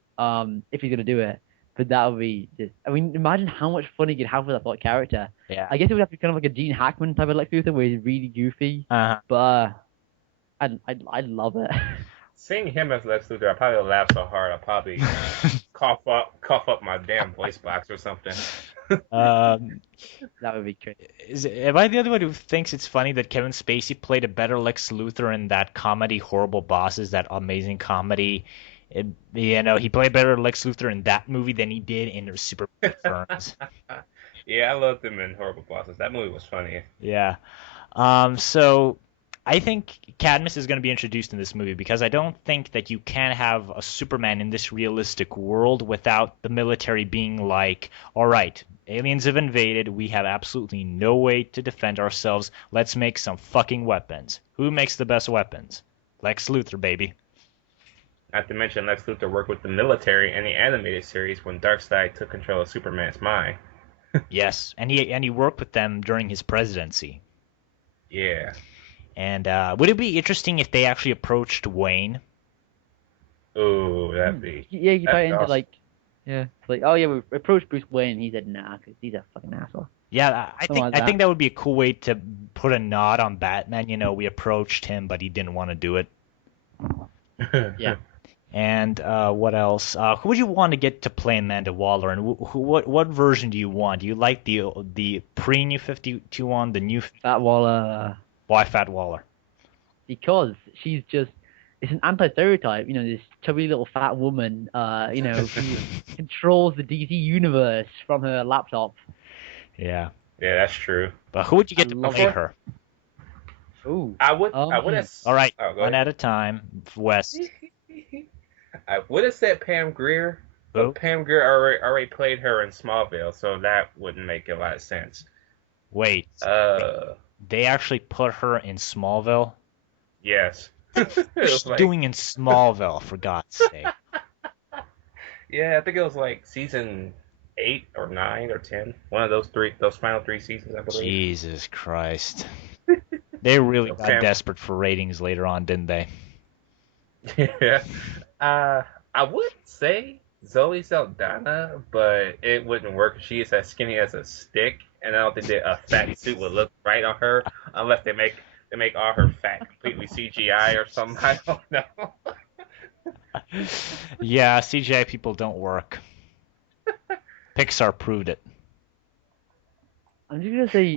if he's gonna do it. But that would be just. I mean, imagine how much fun he could have with that character. Yeah. I guess it would have to be kind of like a Gene Hackman type of Lex Luthor where he's really goofy. Uh-huh. But I'd love it. Seeing him as Lex Luthor, I probably would laugh so hard I probably cough up my damn voice box or something. That would be crazy. Am I the only one who thinks it's funny that Kevin Spacey played a better Lex Luthor in that comedy, Horrible Bosses, that amazing comedy? He played better Lex Luthor in that movie than he did in Super Ferns. Yeah, I loved him in Horrible Bosses. That movie was funny. Yeah. So I think Cadmus is going to be introduced in this movie because I don't think that you can have a Superman in this realistic world without the military being like, all right, aliens have invaded. We have absolutely no way to defend ourselves. Let's make some fucking weapons. Who makes the best weapons? Lex Luthor, baby. Not to mention, Lex Luthor worked with the military in the animated series when Darkseid took control of Superman's mind. Yes, and he worked with them during his presidency. Yeah. And would it be interesting if they actually approached Wayne? Oh, that'd be. Yeah, you tie into awesome. like oh yeah, we approached Bruce Wayne and he said nah because he's a fucking asshole. Yeah, I Something like think that. that would be a cool way to put a nod on Batman. We approached him, but he didn't want to do it. Yeah. And what else? Who would you want to get to play Amanda Waller? And what version do you want? Do you like the pre-New 52 one, the new? Fat Waller. Why Fat Waller? Because she's just it's an anti-stereotype, this chubby little fat woman, who controls the DC universe from her laptop. Yeah. Yeah, that's true. But who would you get I to love play it. her? Ooh. I would have. All right, Oh, go one ahead. at a time. West. I would have said Pam Grier, Who? but Pam Grier already played her in Smallville, so that wouldn't make a lot of sense. Wait. They actually put her in Smallville? Yes. It What's was she like, doing in Smallville, for God's sake? yeah, I think it was like season 8 or 9 or 10. One of those final 3 seasons, I believe. Jesus Christ. They really got Pam- desperate for ratings later on, didn't they? Yeah. I would say Zoe Saldana, but it wouldn't work. She is as skinny as a stick, and I don't think that a fat suit would look right on her unless they make all her fat completely CGI or something. I don't know. Yeah, CGI people don't work. Pixar proved it. I'm just gonna say,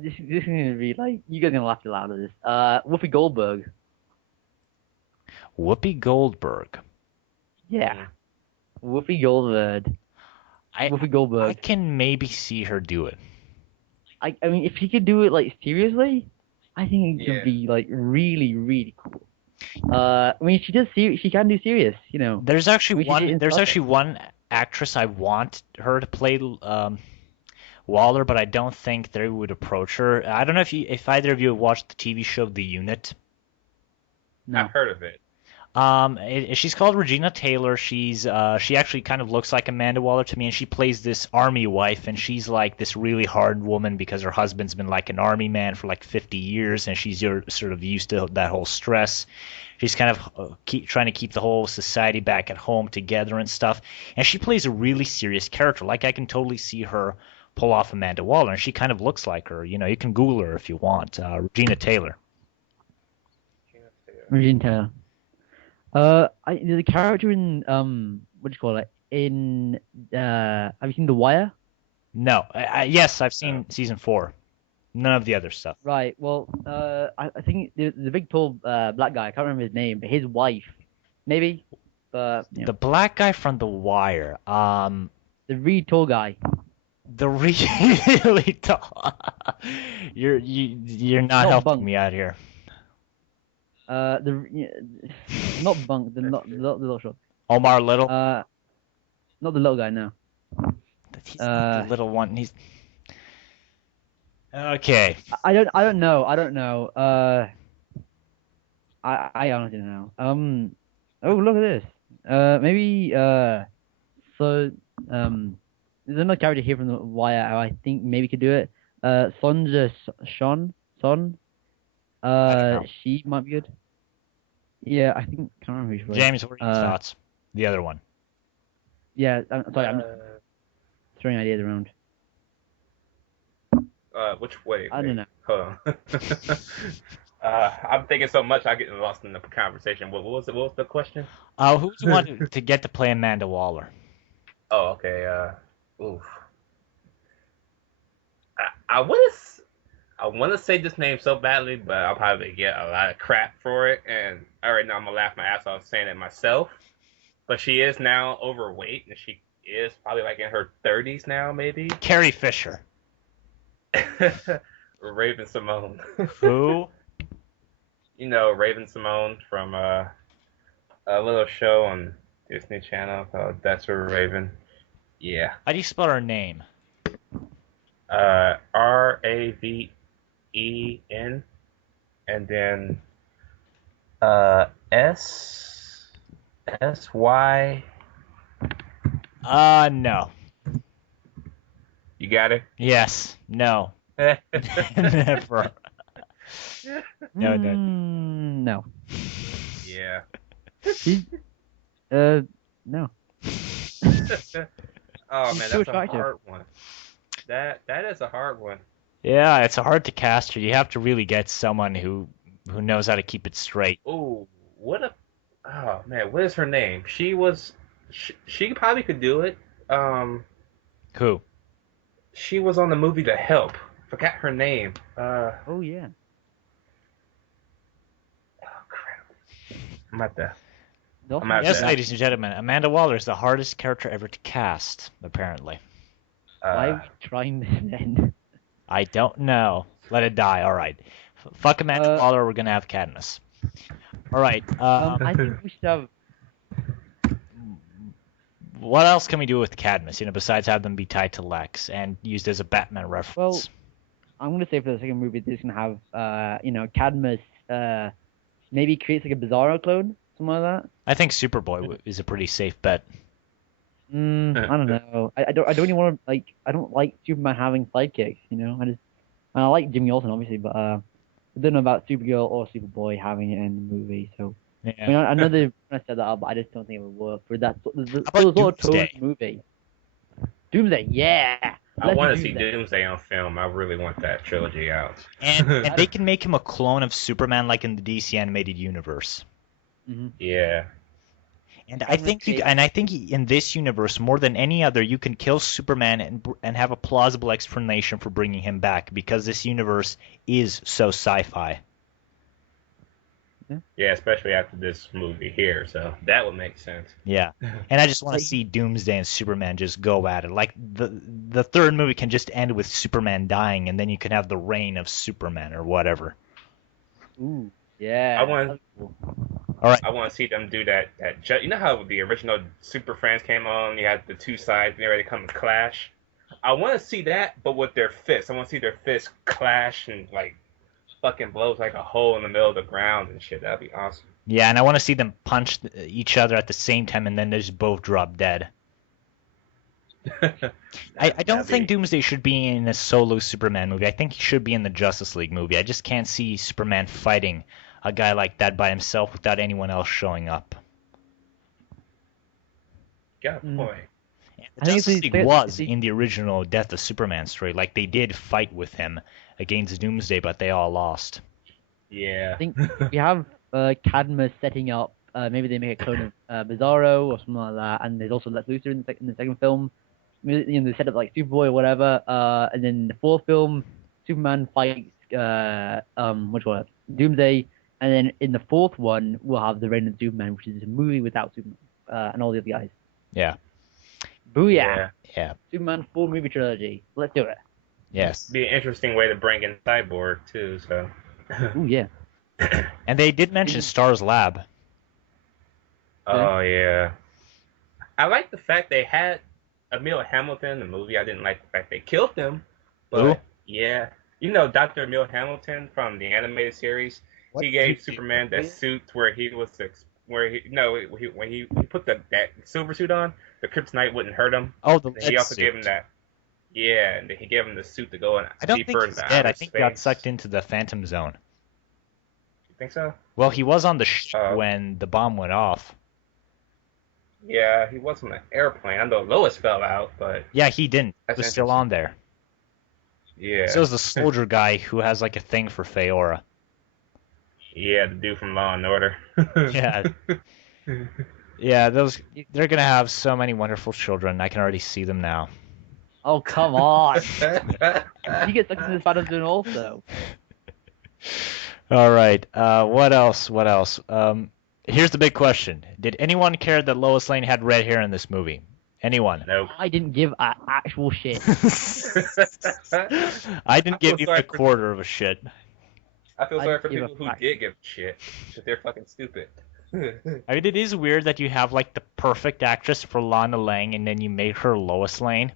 this is gonna be like you guys are gonna laugh too loud at this. Whoopi Goldberg. Whoopi Goldberg. Yeah. Whoopi Goldberg. Whoopi I Goldberg. can maybe see her do it. I mean, if she could do it like seriously, I think it Yeah. would be like really, really cool. I mean, she can do serious, There's actually We should get one. in There's touch. actually one actress I want her to play Waller, but I don't think they would approach her. I don't know if either of you have watched the TV show The Unit. No. I've heard of it. She's called Regina Taylor. She actually kind of looks like Amanda Waller to me, and she plays this army wife, and she's like this really hard woman because her husband's been like an army man for like 50 years, and she's sort of used to that whole stress. She's kind of trying to keep the whole society back at home together and stuff, and she plays a really serious character. Like I can totally see her pull off Amanda Waller, and she kind of looks like her. You can Google her if you want. Regina Taylor. Regina Taylor. There's a character in what do you call it? In have you seen The Wire? No, yes, I've seen season 4. None of the other stuff. Right. Well, I think the big tall black guy. I can't remember his name, but his wife, maybe. But The black guy from The Wire. the really tall guy. The really tall. You're not No, helping Bunk. me out here. Not Bunk. The little short. Omar Little. Not the little guy. No. He's not the little one. He's okay. I don't know. I honestly don't know. Oh, look at this. Maybe so there's another character here from the Wire I think maybe could do it. Sonja Son. I don't know. She might be good. Yeah, I think can't remember who she was. James, what are your thoughts? The other one. Yeah, I'm sorry, I'm just throwing ideas around. Which way? I don't know. Hold on. I'm thinking so much, I get lost in the conversation. What was it? What was the question? Who's the one to get to play Amanda Waller? Oh, okay. Oof. I want to say this name so badly, but I'll probably get a lot of crap for it. And already now I'm gonna laugh my ass off saying it myself. But she is now overweight, and she is probably like in her 30s now, maybe. Carrie Fisher. Raven Simone. Who? You know Raven Simone from a little show on Disney Channel called That's Her Raven. Yeah. How do you spell her name? Raven, and then Sy. No. You got it? Yes. No. Never. No. No. Yeah. No. Oh She's man, so that's a attractive. hard one. That is a hard one. Yeah, it's hard to cast her. You have to really get someone who knows how to keep it straight. Oh, oh man, what is her name? She probably could do it. Who? She was on the movie The Help. Forgot her name. Oh yeah. Oh crap. I'm at the. Also, I'm at Yes, that. ladies and gentlemen, Amanda Waller is the hardest character ever to cast, apparently. why are we trying this then? I don't know. Let it die. All right. Fuck Amanda Waller. We're gonna have Cadmus. All right. I think we should have. What else can we do with Cadmus? Besides have them be tied to Lex and used as a Batman reference. Well, I'm gonna say for the second movie, they're just gonna have Cadmus maybe creates like a Bizarro clone, something like that. I think Superboy is a pretty safe bet. I don't know. I don't even want to I don't like Superman having sidekicks. I like Jimmy Olsen obviously, but I don't know about Supergirl or Superboy having it in the movie. So Yeah. I know they're gonna set that up, but I just don't think it would work for that How sort about of tone Doomsday? movie. Doomsday, yeah. I want to see Doomsday on film. I really want that trilogy out. And they can make him a clone of Superman like in the DC animated universe. Mm-hmm. Yeah. And I think in this universe more than any other, you can kill Superman and have a plausible explanation for bringing him back because this universe is so sci-fi. Yeah, especially after this movie here, so that would make sense. Yeah, and I just want to see Doomsday and Superman just go at it. Like the third movie can just end with Superman dying, and then you can have the reign of Superman or whatever. Ooh, yeah. I want All right. I want to see them do that. You know how the original Super Friends came on? You had the two sides getting ready to come and clash. I want to see that, but with their fists. I want to see their fists clash and fucking blows like a hole in the middle of the ground and shit. That'd be awesome. Yeah, and I want to see them punch each other at the same time, and then they just both drop dead. I don't think Doomsday should be in a solo Superman movie. I think he should be in the Justice League movie. I just can't see Superman fighting a guy like that by himself without anyone else showing up. Got a point. The Justice League was in the original Death of Superman story. Like, they did fight with him against Doomsday, but they all lost. Yeah. I think we have Cadmus setting up. Maybe they make a clone of Bizarro or something like that, and there's also Lex Luthor in the second film. They set up like Superboy or whatever, and then in the fourth film, Superman fights Doomsday, and then in the fourth one we'll have the Reign of Superman, which is a movie without Superman and all the other guys. Yeah. Booyah! Yeah. Superman 4 movie trilogy. Let's do it. Yes. Be an interesting way to bring in Cyborg too. So. Ooh yeah. And they did mention Star's Lab. Oh yeah. I like the fact they had Emil Hamilton in the movie. I didn't like the fact they killed him, but yeah, Dr. Emil Hamilton from the animated series. He gave Superman that suit where he was where when he put that silver suit on, the kryptonite wouldn't hurt him. Oh, the And he lead also suit. gave him that. Yeah, and he gave him the suit to go in I don't think deeper he's into dead. I outer think he got space. sucked into the Phantom Zone. You think so? Well, he was on the ship Uh, when the bomb went off. Yeah, he was on an airplane. I know Lois fell out, but Yeah, he didn't. He that's was still interesting. on there. Yeah. So is the soldier guy who has like a thing for Feora. Yeah, the dude from Law and Order. Yeah. Yeah, they're gonna have so many wonderful children. I can already see them now. Oh, come on. He gets stuck in this Phantom Zone also. All right. What else? What else? Here's the big question. Did anyone care that Lois Lane had red hair in this movie? Anyone? Nope. I didn't give a actual shit. I didn't give feel you sorry a for- quarter of a shit. I feel I sorry for give a people who fuck. did give a shit. Because they're fucking stupid. I mean, it is weird that you have like the perfect actress for Lana Lang and then you make her Lois Lane.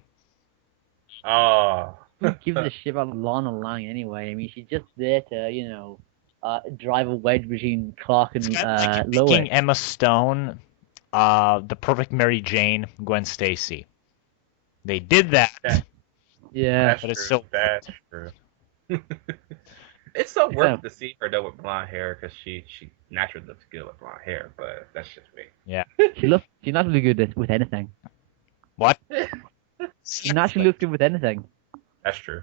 Oh. Who gives a shit about Lana Lang anyway? I mean, she's just there to, drive a wedge between Clark and It's kind of like Lois. making Emma Stone the perfect Mary Jane, Gwen Stacy. They did that. Yeah. That's But it's true. still That's true. It's so worth Yeah. it to see her though with blonde hair because she naturally looks good with blonde hair, but that's just me. She naturally good with anything. What? She naturally looks good with anything. That's true.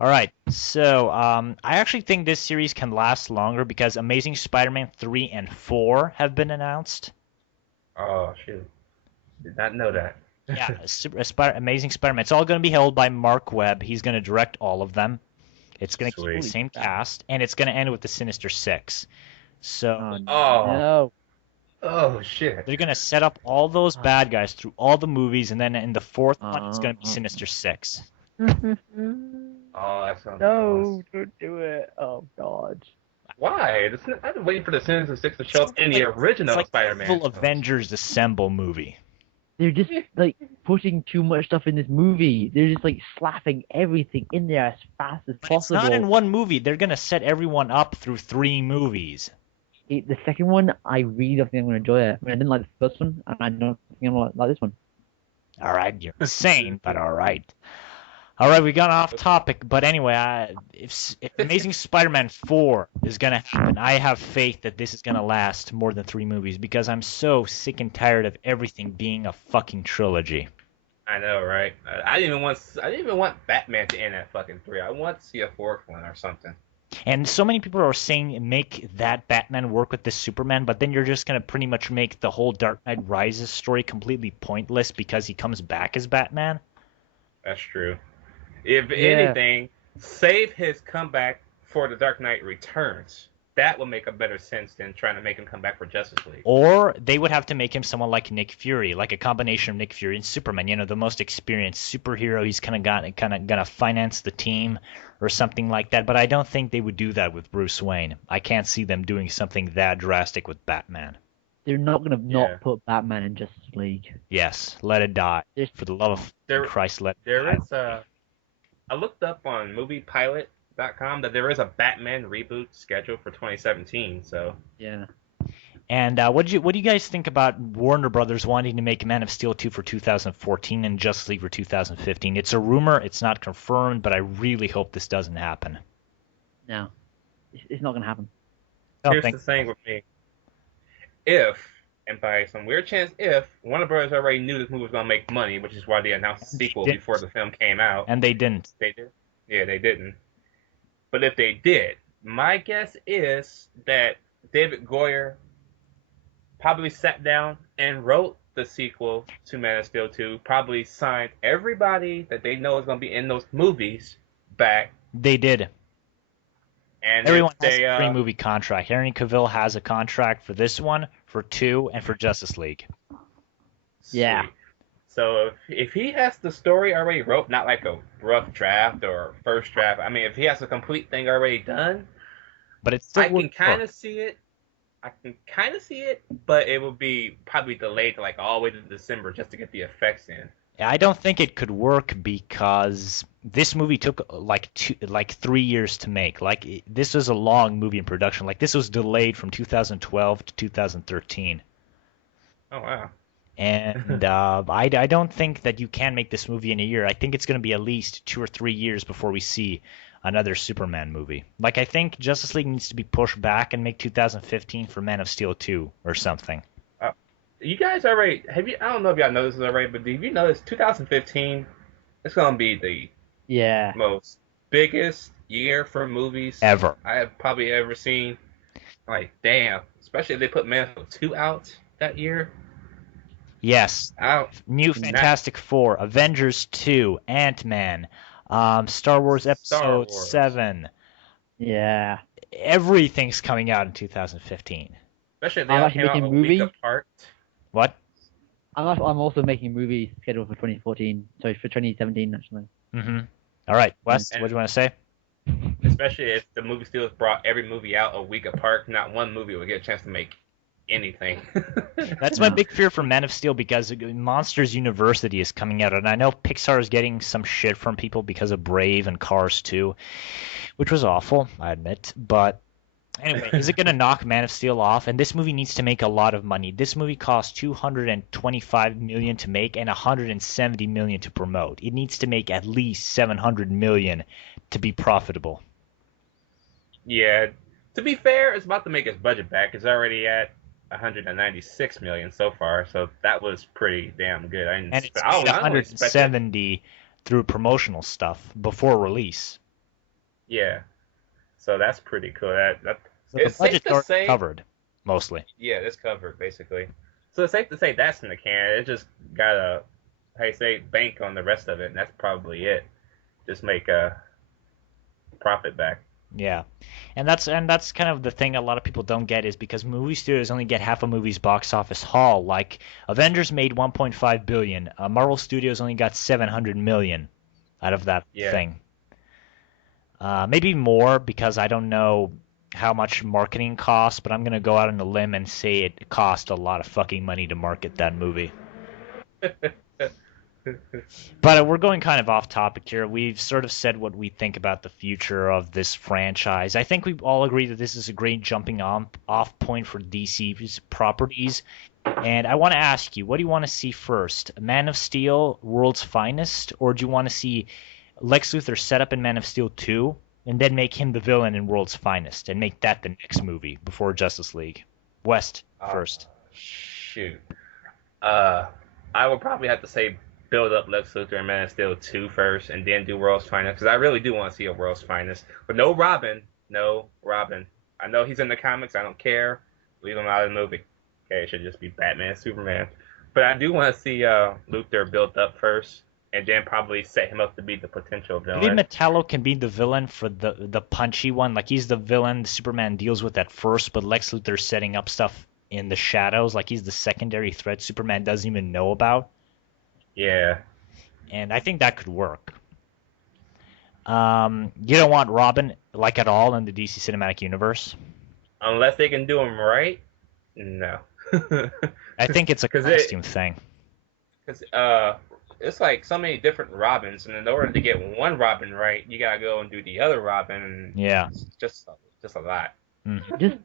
All right, so I actually think this series can last longer because Amazing Spider-Man 3 and 4 have been announced. Oh shoot. Did not know that. Yeah, Amazing Spider-Man. It's all going to be held by Mark Webb. He's going to direct all of them. It's going to keep the Sweet. same cast, and it's going to end with the Sinister Six. So Oh. No. Oh shit. they're going to set up all those bad guys through all the movies, and then in the fourth one, it's going to be Sinister Six. Oh, that sounds No, awesome. don't do it. Oh, God. Why? I've been waiting for the Sinister Six to show up in the original It's like Spider-Man. full films. Avengers Assemble movie. They're just, putting too much stuff in this movie. They're just, slapping everything in there as fast as But it's possible. not in one movie. They're going to set everyone up through 3 movies. The second one, I really don't think I'm going to enjoy it. I mean, I didn't like the first one, and I don't think I'm going to like this one. All right, you're insane, but all right. All right, we got off topic, but anyway, if Amazing Spider-Man 4 is going to happen, I have faith that this is going to last more than 3 movies because I'm so sick and tired of everything being a fucking trilogy. I know, right? I didn't even want Batman to end at fucking 3. I want to see a 4th one or something. And so many people are saying make that Batman work with this Superman, but then you're just going to pretty much make the whole Dark Knight Rises story completely pointless because he comes back as Batman. That's true. If anything, save his comeback for The Dark Knight Returns. That would make a better sense than trying to make him come back for Justice League. Or they would have to make him someone like Nick Fury, like a combination of Nick Fury and Superman. You know, the most experienced superhero. He's kind of gonna finance the team or something like that. But I don't think they would do that with Bruce Wayne. I can't see them doing something that drastic with Batman. They're not going to not put Batman in Justice League. Yes, let it die. There's- For the love of Christ, let it There die. is I looked up on moviepilot.com that there is a Batman reboot scheduled for 2017. So Yeah. And what do you guys think about Warner Brothers wanting to make Man of Steel 2 for 2014 and Justice League for 2015? It's a rumor, it's not confirmed, but I really hope this doesn't happen. No. It's not going to happen. I don't here's think the thing with me: if, and by some weird chance, if Warner Brothers already knew this movie was gonna make money, which is why they announced the sequel didn't. before the film came out, and they didn't. they did. Yeah, they didn't. But if they did, my guess is that David Goyer probably sat down and wrote the sequel to Man of Steel 2, probably signed everybody that they know is going to be in those movies back. They did. And Everyone if has they, a 3-movie contract. Henry Cavill has a contract for this one, for 2, and for Justice League. Yeah. Sweet. So if he has the story already wrote, not like a rough draft or first draft, I mean, if he has a complete thing already done, But it's still I can kind of see it. But it will be probably delayed to like all the way to December just to get the effects in. I don't think it could work because this movie took like 3 years to make. This was a long movie in production. Like this was delayed from 2012 to 2013. Oh wow. And I don't think that you can make this movie in a year. I think it's going to be at least 2 or 3 years before we see another Superman movie. Like I think Justice League needs to be pushed back and make 2015 for Man of Steel 2 or something. Uh, you guys already have you? I don't know if y'all know this already, but have you noticed 2015? It's gonna be the Yeah. most biggest year for movies Ever. I have probably ever seen. Like, damn. Especially if they put Man of 2 out that year. Yes. Out. New Fantastic Four, Avengers 2, Ant-Man, Star Wars Star Episode Wars. 7. Yeah. Everything's coming out in 2015. Especially if they I'm all actually came out making a a movie. week apart. What? I'm also making a movie scheduled for 2014. Sorry, for 2017 actually. Mm-hmm. All right, Wes, And what do you want to say? especially if the movie studios brought every movie out a week apart, not one movie would get a chance to make anything. That's my big fear for Man of Steel because Monsters University is coming out, and I know Pixar is getting some shit from people because of Brave and Cars 2, which was awful, I admit. But anyway, is it going to knock Man of Steel off? And this movie needs to make a lot of money. This movie cost $225 million to make and $170 million to promote. It needs to make at least $700 million to be profitable. Yeah, to be fair, it's about to make its budget back. It's already at 196 million so far, so that was pretty damn good. And it's I made don't expect it. 170 through promotional stuff before release. Yeah, so that's pretty cool. That So the it's safe budget's to already say, covered, mostly. yeah, it's covered basically. So it's safe to say that's in the can. It just gotta, how you say, bank on the rest of it, and that's probably it. Just make a profit back. Yeah, and that's kind of the thing a lot of people don't get is because movie studios only get half a movie's box office haul. Like Avengers made 1.5 billion, Marvel Studios only got 700 million out of that Yeah. thing. Maybe more because I don't know how much marketing costs, but I'm gonna go out on a limb and say it cost a lot of fucking money to market that movie. But we're going kind of off topic here. We've sort of said what we think about the future of this franchise. I think we all agree that this is a great jumping off point for DC's properties. And I want to ask you, what do you want to see first? Man of Steel, World's Finest, or do you want to see Lex Luthor set up in Man of Steel 2 and then make him the villain in World's Finest and make that the next movie before Justice League? West first. Shoot. I would probably have to say build up Lex Luthor and Man of Steel 2 first, and then do World's Finest, because I really do want to see a World's Finest. But no Robin. No Robin. I know he's in the comics. I don't care. Leave him out of the movie. Okay, it should just be Batman and Superman. But I do want to see Luthor built up first, and then probably set him up to be the potential Maybe villain. Metallo can be the villain for the punchy one. Like he's the villain Superman deals with at first, but Lex Luthor's setting up stuff in the shadows. Like he's the secondary threat Superman doesn't even know about. Yeah. And I think that could work. You don't want Robin like at all in the DC Cinematic Universe. Unless they can do him right, no. I think it's a 'Cause it- costume thing. Because it's like so many different Robins, and in order to get one Robin right, you gotta go and do the other Robin, and Yeah. it's just a lot. Mhm. Just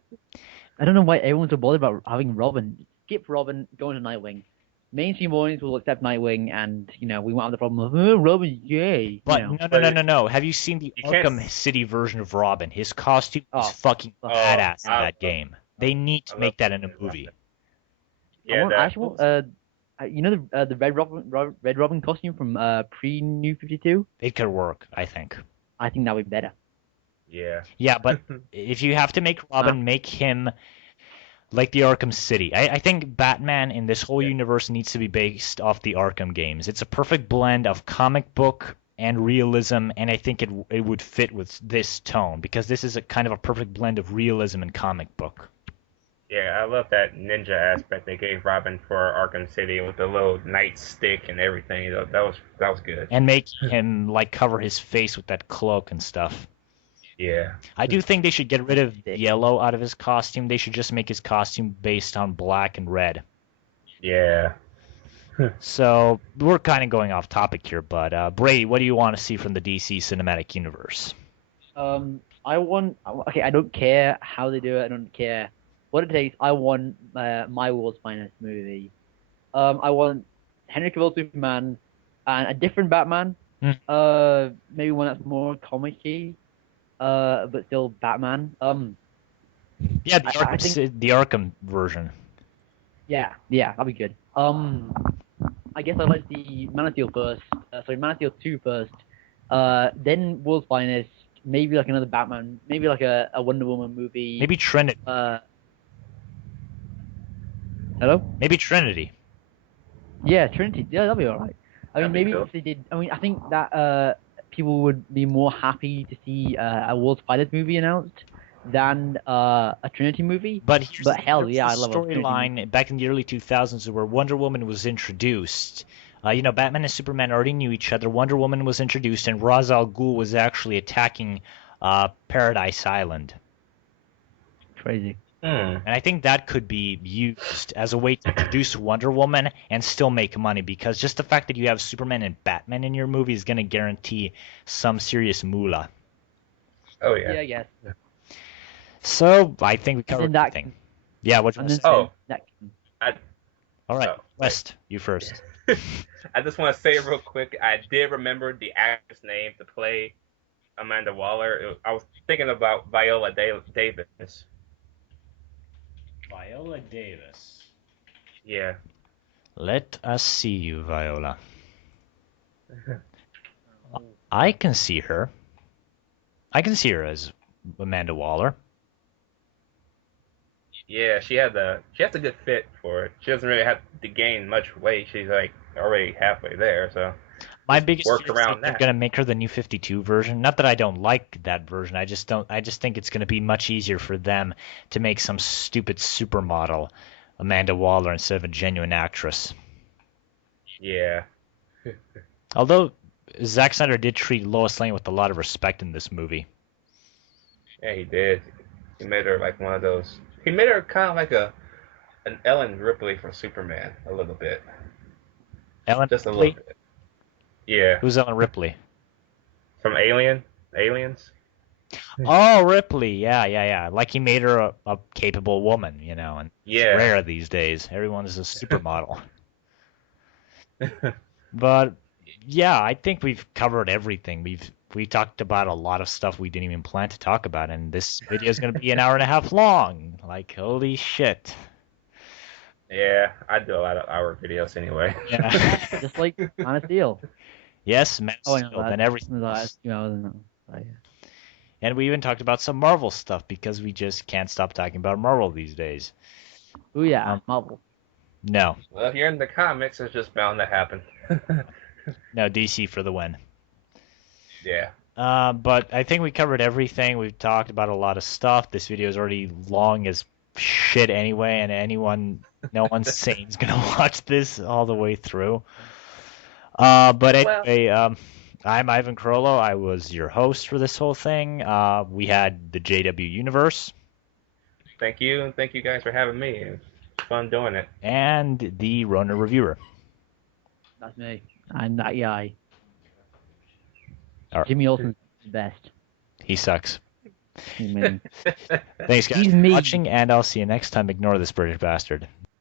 I don't know why everyone's so bothered about having Robin. Skip Robin, go into Nightwing. Mainstream audience will accept Nightwing, and we won't have the problem of Robin's gay. But you know. no. Have you seen the You can't Arkham City version of Robin? His costume is Oh. fucking Oh, badass in I that game. They need to I make love that in a that. movie. Yeah, I actually want the Red Robin costume from pre New 52. It could work, I think. I think that would be better. yeah. Yeah, but if you have to make Robin, make him like the Arkham City. I think Batman in this whole universe needs to be based off the Arkham games. It's a perfect blend of comic book and realism, and I think it would fit with this tone because this is a kind of a perfect blend of realism and comic book. Yeah, I love that ninja aspect they gave Robin for Arkham City with the little nightstick and everything. That was good. And make him like cover his face with that cloak and stuff. Yeah. I do think they should get rid of Thick. yellow out of his costume. They should just make his costume based on black and red. Yeah. So we're kind of going off topic here, but Brady, what do you want to see from the DC cinematic universe? I want. Okay, I don't care how they do it. I don't care what it takes. I want my world's finest movie. I want Henry Cavill Superman and a different Batman. Hmm. Maybe one that's more comic-y, but still Batman. Yeah, the I Arkham, think the Arkham version. yeah, that'd be good. I guess I like the Man of Steel first. Sorry, Man of Steel 2 first. Then World's Finest. Maybe like another Batman. Maybe like a Wonder Woman movie. Maybe Trinity. Hello? Maybe Trinity. Yeah, Trinity. Yeah, that'd be alright. I mean, That'd be maybe cool. if they did. I mean, I think that people would be more happy to see a World's Finest movie announced than a Trinity movie. But here's But the, hell, there was yeah, a I love a Trinity movie. storyline back in the early 2000s where Wonder Woman was introduced. Batman and Superman already knew each other. Wonder Woman was introduced, and Ra's al Ghul was actually attacking Paradise Island. Crazy. And I think that could be used as a way to introduce Wonder Woman and still make money, because just the fact that you have Superman and Batman in your movie is going to guarantee some serious moolah. Oh Yeah, yeah. I guess. So I think we And covered then that. everything. Yeah, what you And want to then say? Oh. that. All right, Oh, wait. West, you first. I just want to say real quick, I did remember the actress name to play Amanda Waller. I was thinking about Viola Davis. Viola Davis. Yeah. Let us see you, Viola. I can see her. I can see her as Amanda Waller. Yeah, she has a good fit for it. She doesn't really have to gain much weight. She's like already halfway there, so My biggest work fear is around that they're that. gonna make her the New 52 version. Not that I don't like that version. I just don't. I just think it's gonna be much easier for them to make some stupid supermodel Amanda Waller instead of a genuine actress. Yeah. Although Zack Snyder did treat Lois Lane with a lot of respect in this movie. Yeah, he did. He made her like one of those. He made her kind of like an Ellen Ripley from Superman, a little bit, Ellen just a Ripley? little bit. Yeah, Who's Ellen Ripley? from Aliens. Oh, Ripley. Yeah. Like he made her a capable woman, and it's Yeah. rare these days. Everyone is a supermodel. But yeah, I think we've covered everything. We talked about a lot of stuff we didn't even plan to talk about, and this video is going to be an hour and a half long. Like, holy shit. Yeah, I do a lot of hour videos anyway. Yeah. Just like Man of Steel. Yes, Man Oh, of I know Steel, that. then everything No, else. yeah. And we even talked about some Marvel stuff because we just can't stop talking about Marvel these days. Oh yeah, Um, Marvel. No, Well, if you're in the comics, it's just bound to happen. DC for the win. Yeah. But I think we covered everything. We've talked about a lot of stuff. This video is already long as shit anyway, and no one's sane is gonna watch this all the way through. But anyway, I'm Ivan Carollo. I was your host for this whole thing. We had the JWUniverse Thank you, and thank you guys for having me. It's fun doing it. and the Ronin Reviewer. That's me. I'm that guy. All right. Jimmy Olsen's the best. He sucks. He's mean. Thanks, guys, He's for mean. watching, and I'll see you next time. Ignore this British bastard.